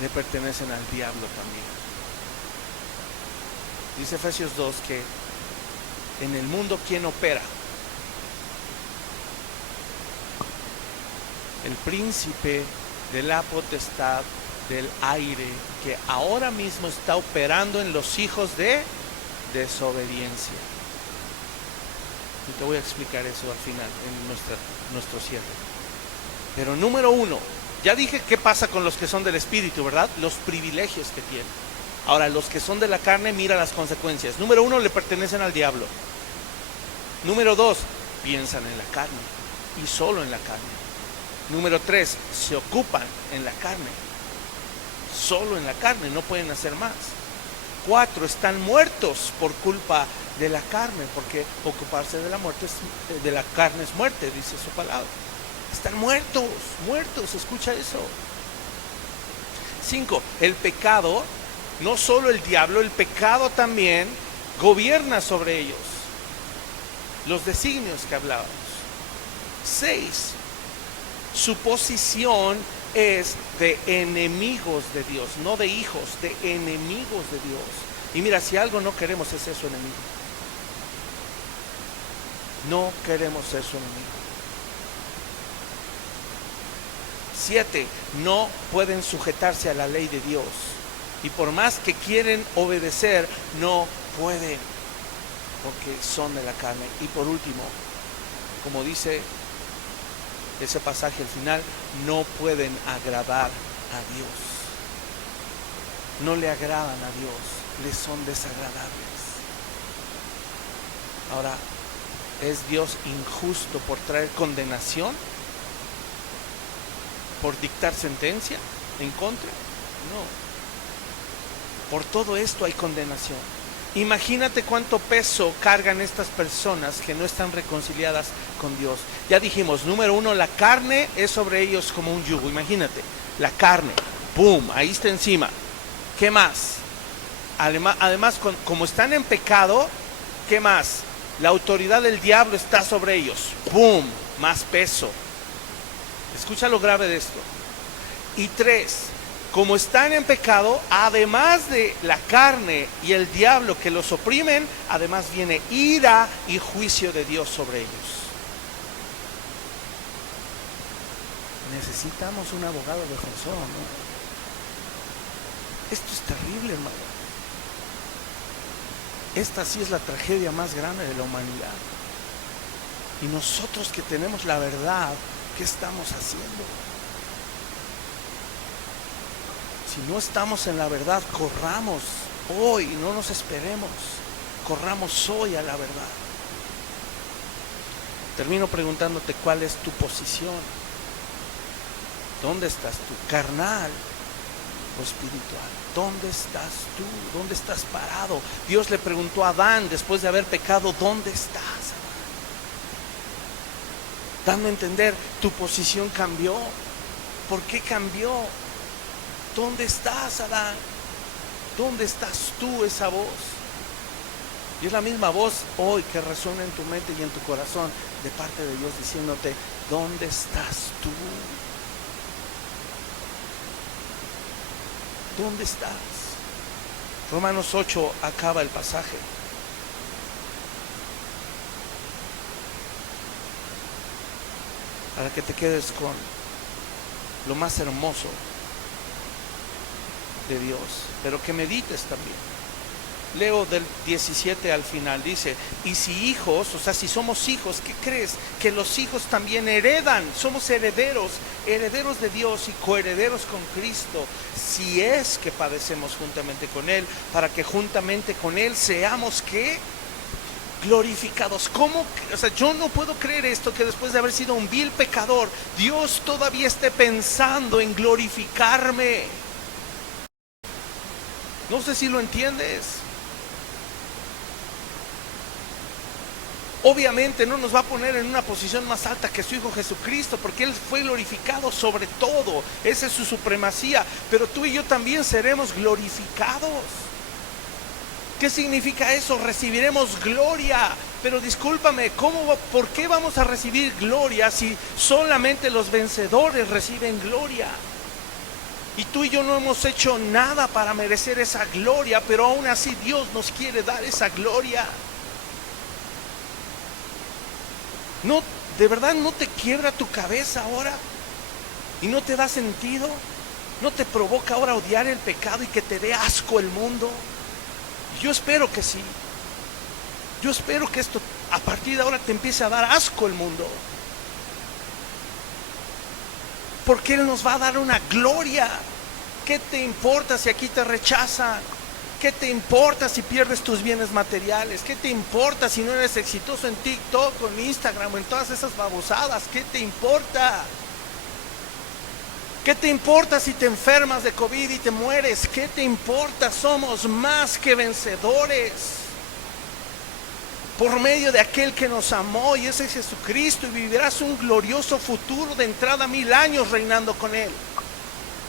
le pertenecen al diablo también. Dice Efesios 2 que en el mundo, ¿quién opera? El príncipe de la potestad del aire, que ahora mismo está operando en los hijos de desobediencia. Y te voy a explicar eso al final, en nuestro cierre. Pero número 1, ya dije qué pasa con los que son del Espíritu, ¿verdad? Los privilegios que tienen. Ahora, los que son de la carne, mira las consecuencias. Número 1, le pertenecen al diablo. Número 2, piensan en la carne y solo en la carne. Número 3, se ocupan en la carne. solo en la carne, no pueden hacer más. 4, están muertos por culpa de la carne, porque ocuparse de la muerte de la carne es muerte, dice su palabra. Están muertos, escucha eso. 5, el pecado, no solo el diablo, el pecado también gobierna sobre ellos. Los designios que hablábamos. 6, su posición es de enemigos de Dios, no de hijos, de enemigos de Dios. Y mira, si algo no queremos es ser su enemigo. No queremos ser su enemigo. 7, no pueden sujetarse a la ley de Dios. Y por más que quieren obedecer, no pueden, porque son de la carne. Y por último, como dice ese pasaje al final, no pueden agradar a Dios. No le agradan a Dios, les son desagradables. Ahora, ¿es Dios injusto por traer condenación? ¿Por dictar sentencia en contra? No. Por todo esto hay condenación. Imagínate cuánto peso cargan estas personas que no están reconciliadas con Dios. Ya dijimos, número 1, la carne es sobre ellos como un yugo. Imagínate, la carne, ¡pum!, ahí está encima. ¿Qué más? Además, como están en pecado, ¿qué más? La autoridad del diablo está sobre ellos. ¡Pum!, más peso. Escucha lo grave de esto. Y 3, como están en pecado, además de la carne y el diablo que los oprimen, además viene ira y juicio de Dios sobre ellos. Necesitamos un abogado defensor, ¿no? Esto es terrible, hermano. Esta sí es la tragedia más grande de la humanidad. Y nosotros que tenemos la verdad, ¿qué estamos haciendo? Si no estamos en la verdad, corramos hoy, no nos esperemos. Corramos hoy a la verdad. Termino preguntándote cuál es tu posición. ¿Dónde estás tú? ¿Carnal o espiritual? ¿Dónde estás tú? ¿Dónde estás parado? Dios le preguntó a Adán después de haber pecado, ¿dónde estás, Adán? Dando a entender, tu posición cambió. ¿Por qué cambió? ¿Dónde estás, Adán? ¿Dónde estás tú, esa voz? Y es la misma voz hoy que resuena en tu mente y en tu corazón de parte de Dios diciéndote, ¿dónde estás tú? ¿Dónde estás? Romanos 8 acaba el pasaje. Para que te quedes con lo más hermoso de Dios, pero que medites también. Leo del 17 al final, dice, y si hijos, o sea, si somos hijos, ¿qué crees? Que los hijos también heredan, somos herederos, herederos de Dios y coherederos con Cristo, si es que padecemos juntamente con Él, para que juntamente con Él seamos, ¿qué? Glorificados. ¿Cómo? O sea, yo no puedo creer esto, que después de haber sido un vil pecador, Dios todavía esté pensando en glorificarme. No sé si lo entiendes. Obviamente no nos va a poner en una posición más alta que su Hijo Jesucristo, porque Él fue glorificado sobre todo. Esa es su supremacía. Pero tú y yo también seremos glorificados. ¿Qué significa eso? Recibiremos gloria. Pero discúlpame, ¿por qué vamos a recibir gloria si solamente los vencedores reciben gloria? Y tú y yo no hemos hecho nada para merecer esa gloria, pero aún así Dios nos quiere dar esa gloria. No, ¿de verdad no te quiebra tu cabeza ahora? ¿Y no te da sentido? ¿No te provoca ahora odiar el pecado y que te dé asco el mundo? Yo espero que sí. Yo espero que esto a partir de ahora te empiece a dar asco el mundo. Porque Él nos va a dar una gloria. ¿Qué te importa si aquí te rechazan? ¿Qué te importa si pierdes tus bienes materiales? ¿Qué te importa si no eres exitoso en TikTok o en Instagram o en todas esas babosadas? ¿Qué te importa? ¿Qué te importa si te enfermas de COVID y te mueres? ¿Qué te importa? Somos más que vencedores por medio de aquel que nos amó, y ese es Jesucristo, y vivirás un glorioso futuro de entrada a 1000 años reinando con Él.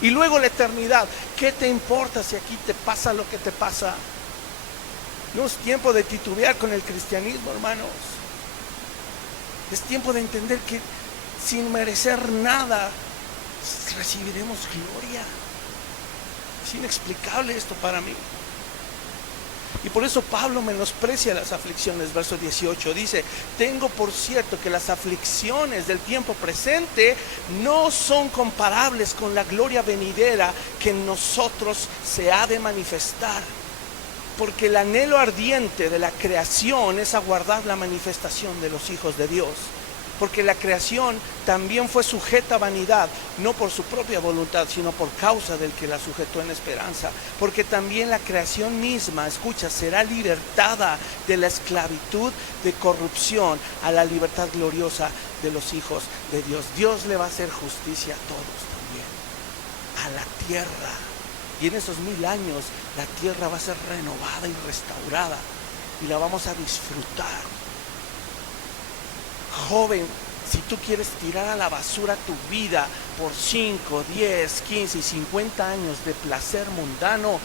Y luego la eternidad. ¿Qué te importa si aquí te pasa lo que te pasa? No es tiempo de titubear con el cristianismo, hermanos. Es tiempo de entender que sin merecer nada recibiremos gloria. Es inexplicable esto para mí. Y por eso Pablo menosprecia las aflicciones. Verso 18 dice: tengo por cierto que las aflicciones del tiempo presente no son comparables con la gloria venidera que en nosotros se ha de manifestar. Porque el anhelo ardiente de la creación es aguardar la manifestación de los hijos de Dios. Porque la creación también fue sujeta a vanidad, no por su propia voluntad, sino por causa del que la sujetó en esperanza. Porque también la creación misma, escucha, será libertada de la esclavitud de corrupción a la libertad gloriosa de los hijos de Dios. Dios le va a hacer justicia a todos también, a la tierra. Y en esos 1000 años la tierra va a ser renovada y restaurada, y la vamos a disfrutar. Joven, si tú quieres tirar a la basura tu vida por 5, 10, 15 y 50 años de placer mundano,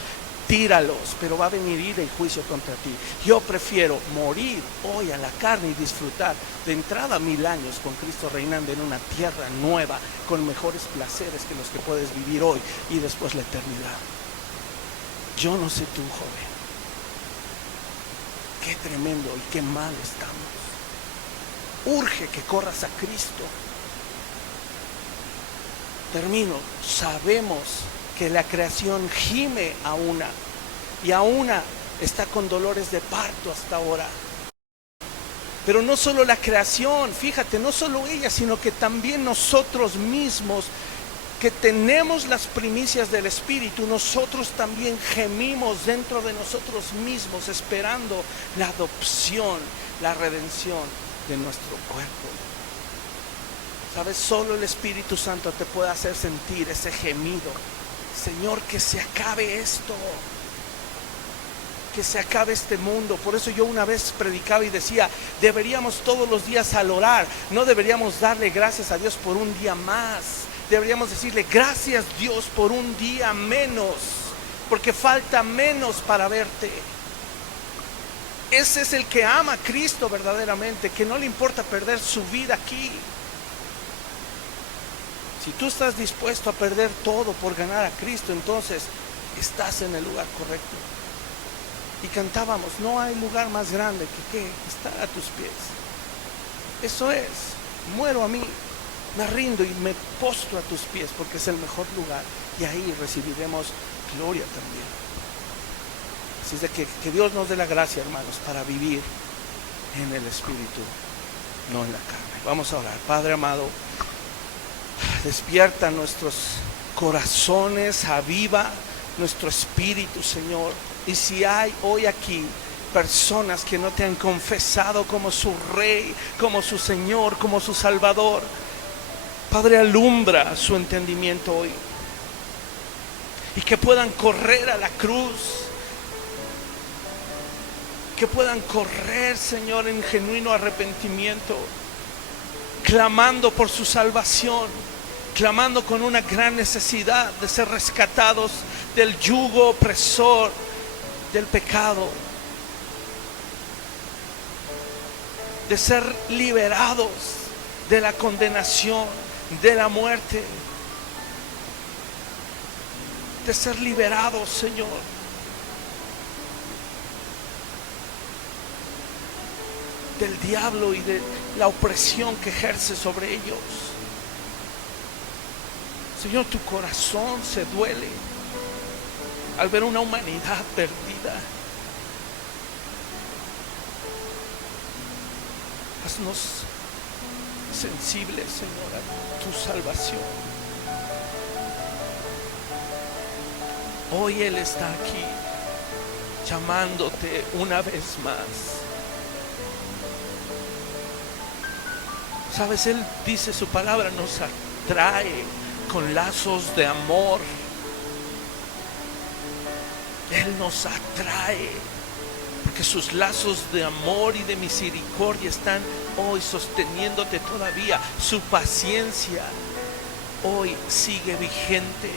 tíralos, pero va a venir ira y juicio contra ti. Yo prefiero morir hoy a la carne y disfrutar de entrada 1000 años con Cristo reinando en una tierra nueva, con mejores placeres que los que puedes vivir hoy, y después la eternidad. Yo no sé tú, joven, qué tremendo y qué mal estamos. Urge que corras a Cristo. Termino. Sabemos que la creación gime a una, y a una está con dolores de parto hasta ahora. Pero no solo la creación, fíjate, no solo ella, sino que también nosotros mismos, que tenemos las primicias del Espíritu, nosotros también gemimos dentro de nosotros mismos, esperando la adopción, la redención de nuestro cuerpo. ¿Sabes? Solo el Espíritu Santo te puede hacer sentir ese gemido. Señor, que se acabe esto, que se acabe este mundo. Por eso yo una vez predicaba y decía: deberíamos todos los días al orar, no deberíamos darle gracias a Dios por un día más, deberíamos decirle: gracias Dios por un día menos, porque falta menos para verte. Ese es el que ama a Cristo verdaderamente, que no le importa perder su vida aquí. Si tú estás dispuesto a perder todo por ganar a Cristo, entonces estás en el lugar correcto. Y cantábamos: no hay lugar más grande que estar a tus pies. Eso es, muero a mí, me rindo y me postro a tus pies, porque es el mejor lugar, y ahí recibiremos gloria también. Así es de que Dios nos dé la gracia, hermanos, para vivir en el Espíritu, no en la carne. Vamos a orar. Padre amado, despierta nuestros corazones, aviva nuestro espíritu, Señor. Y si hay hoy aquí personas que no te han confesado como su Rey, como su Señor, como su Salvador, Padre, alumbra su entendimiento hoy, y que puedan correr a la cruz, que puedan correr, Señor, en genuino arrepentimiento, clamando por su salvación, clamando con una gran necesidad de ser rescatados del yugo opresor del pecado, de ser liberados de la condenación, de la muerte, de ser liberados, Señor, del diablo y de la opresión que ejerce sobre ellos. Señor, tu corazón se duele al ver una humanidad perdida. Haznos sensibles, Señor, a tu salvación. Hoy Él está aquí llamándote una vez más. Sabes, Él dice, su palabra nos atrae con lazos de amor. Él nos atrae porque sus lazos de amor y de misericordia están hoy sosteniéndote todavía. Su paciencia hoy sigue vigente.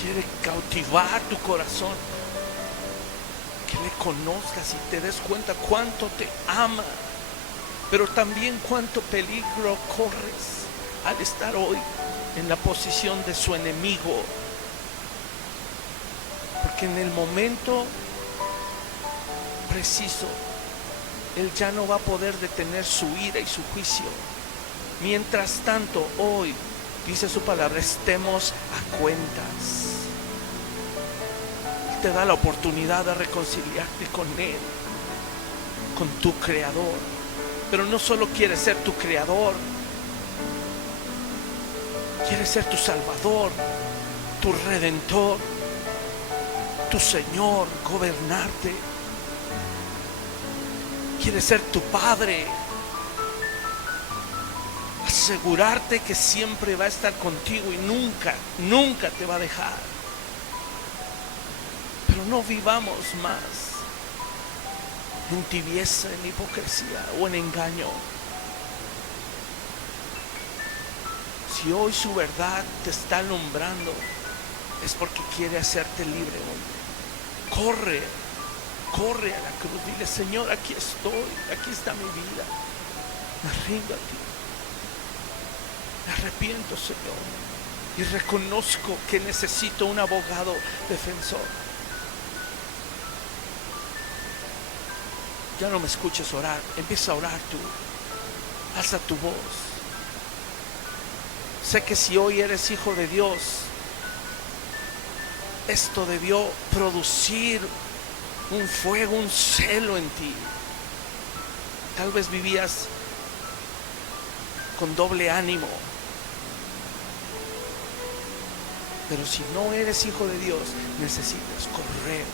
Quiere cautivar tu corazón, que le conozcas y te des cuenta cuánto te ama, pero también cuánto peligro corres al estar hoy en la posición de su enemigo. Porque en el momento preciso, Él ya no va a poder detener su ira y su juicio. Mientras tanto, hoy, dice su palabra, estemos a cuentas. Él te da la oportunidad de reconciliarte con Él, con tu Creador. Pero no solo quiere ser tu Creador, quiere ser tu Salvador, tu Redentor, tu Señor, gobernarte. Quiere ser tu Padre, asegurarte que siempre va a estar contigo y nunca te va a dejar. Pero no vivamos más en tibieza, en hipocresía o en engaño. Si hoy su verdad te está alumbrando, es porque quiere hacerte libre hoy. Corre a la cruz, dile: Señor, aquí estoy, aquí está mi vida, me rindo a ti, me arrepiento, Señor, y reconozco que necesito un abogado defensor. Ya no me escuches orar, empieza a orar tú, alza tu voz. Sé que si hoy eres hijo de Dios, esto debió producir un fuego, un celo en ti. Tal vez vivías con doble ánimo, pero si no eres hijo de Dios, necesitas correr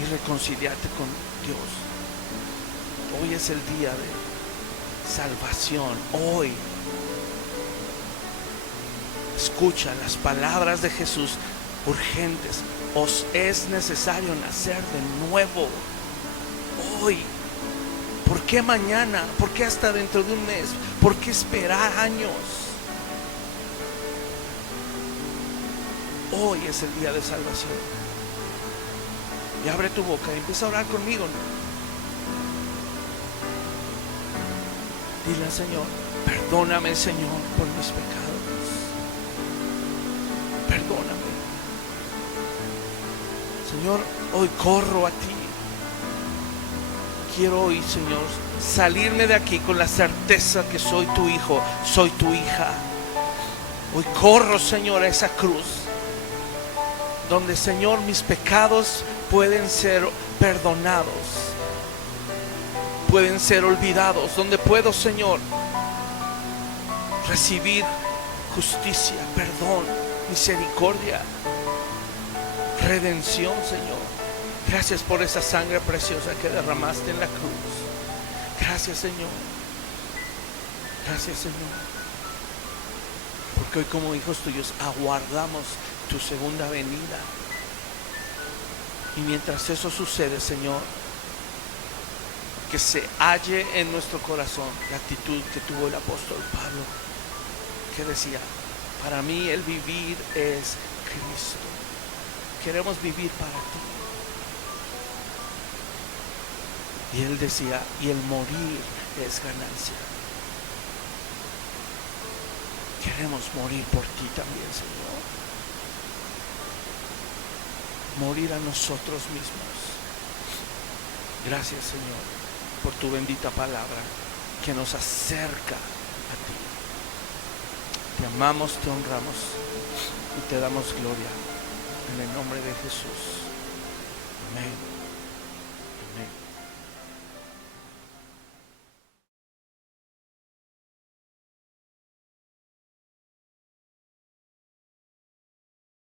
y reconciliarte con Dios. Hoy es el día de salvación. Hoy escucha las palabras de Jesús urgentes. Os es necesario nacer de nuevo hoy. ¿Por qué mañana? ¿Por qué hasta dentro de un mes? ¿Por qué esperar años? Hoy es el día de salvación. Y abre tu boca y empieza a orar conmigo. Dile al Señor: perdóname, Señor, por mis pecados. Perdóname. Señor, hoy corro a ti. Quiero hoy, Señor, salirme de aquí con la certeza que soy tu hijo, soy tu hija. Hoy corro, Señor, a esa cruz, donde, Señor, mis pecados pueden ser perdonados, pueden ser olvidados, donde puedo, Señor, recibir justicia, perdón, misericordia, redención, Señor. Gracias por esa sangre preciosa que derramaste en la cruz. Gracias, Señor. Gracias, Señor. Porque hoy, como hijos tuyos, aguardamos tu segunda venida. Y mientras eso sucede, Señor, que se halle en nuestro corazón la actitud que tuvo el apóstol Pablo, que decía: para mí el vivir es Cristo. Queremos vivir para ti. Y él decía: y el morir es ganancia. Queremos morir por ti también, Señor. Morir a nosotros mismos. Gracias, Señor, por tu bendita palabra que nos acerca a ti. Te amamos, te honramos y te damos gloria en el nombre de Jesús.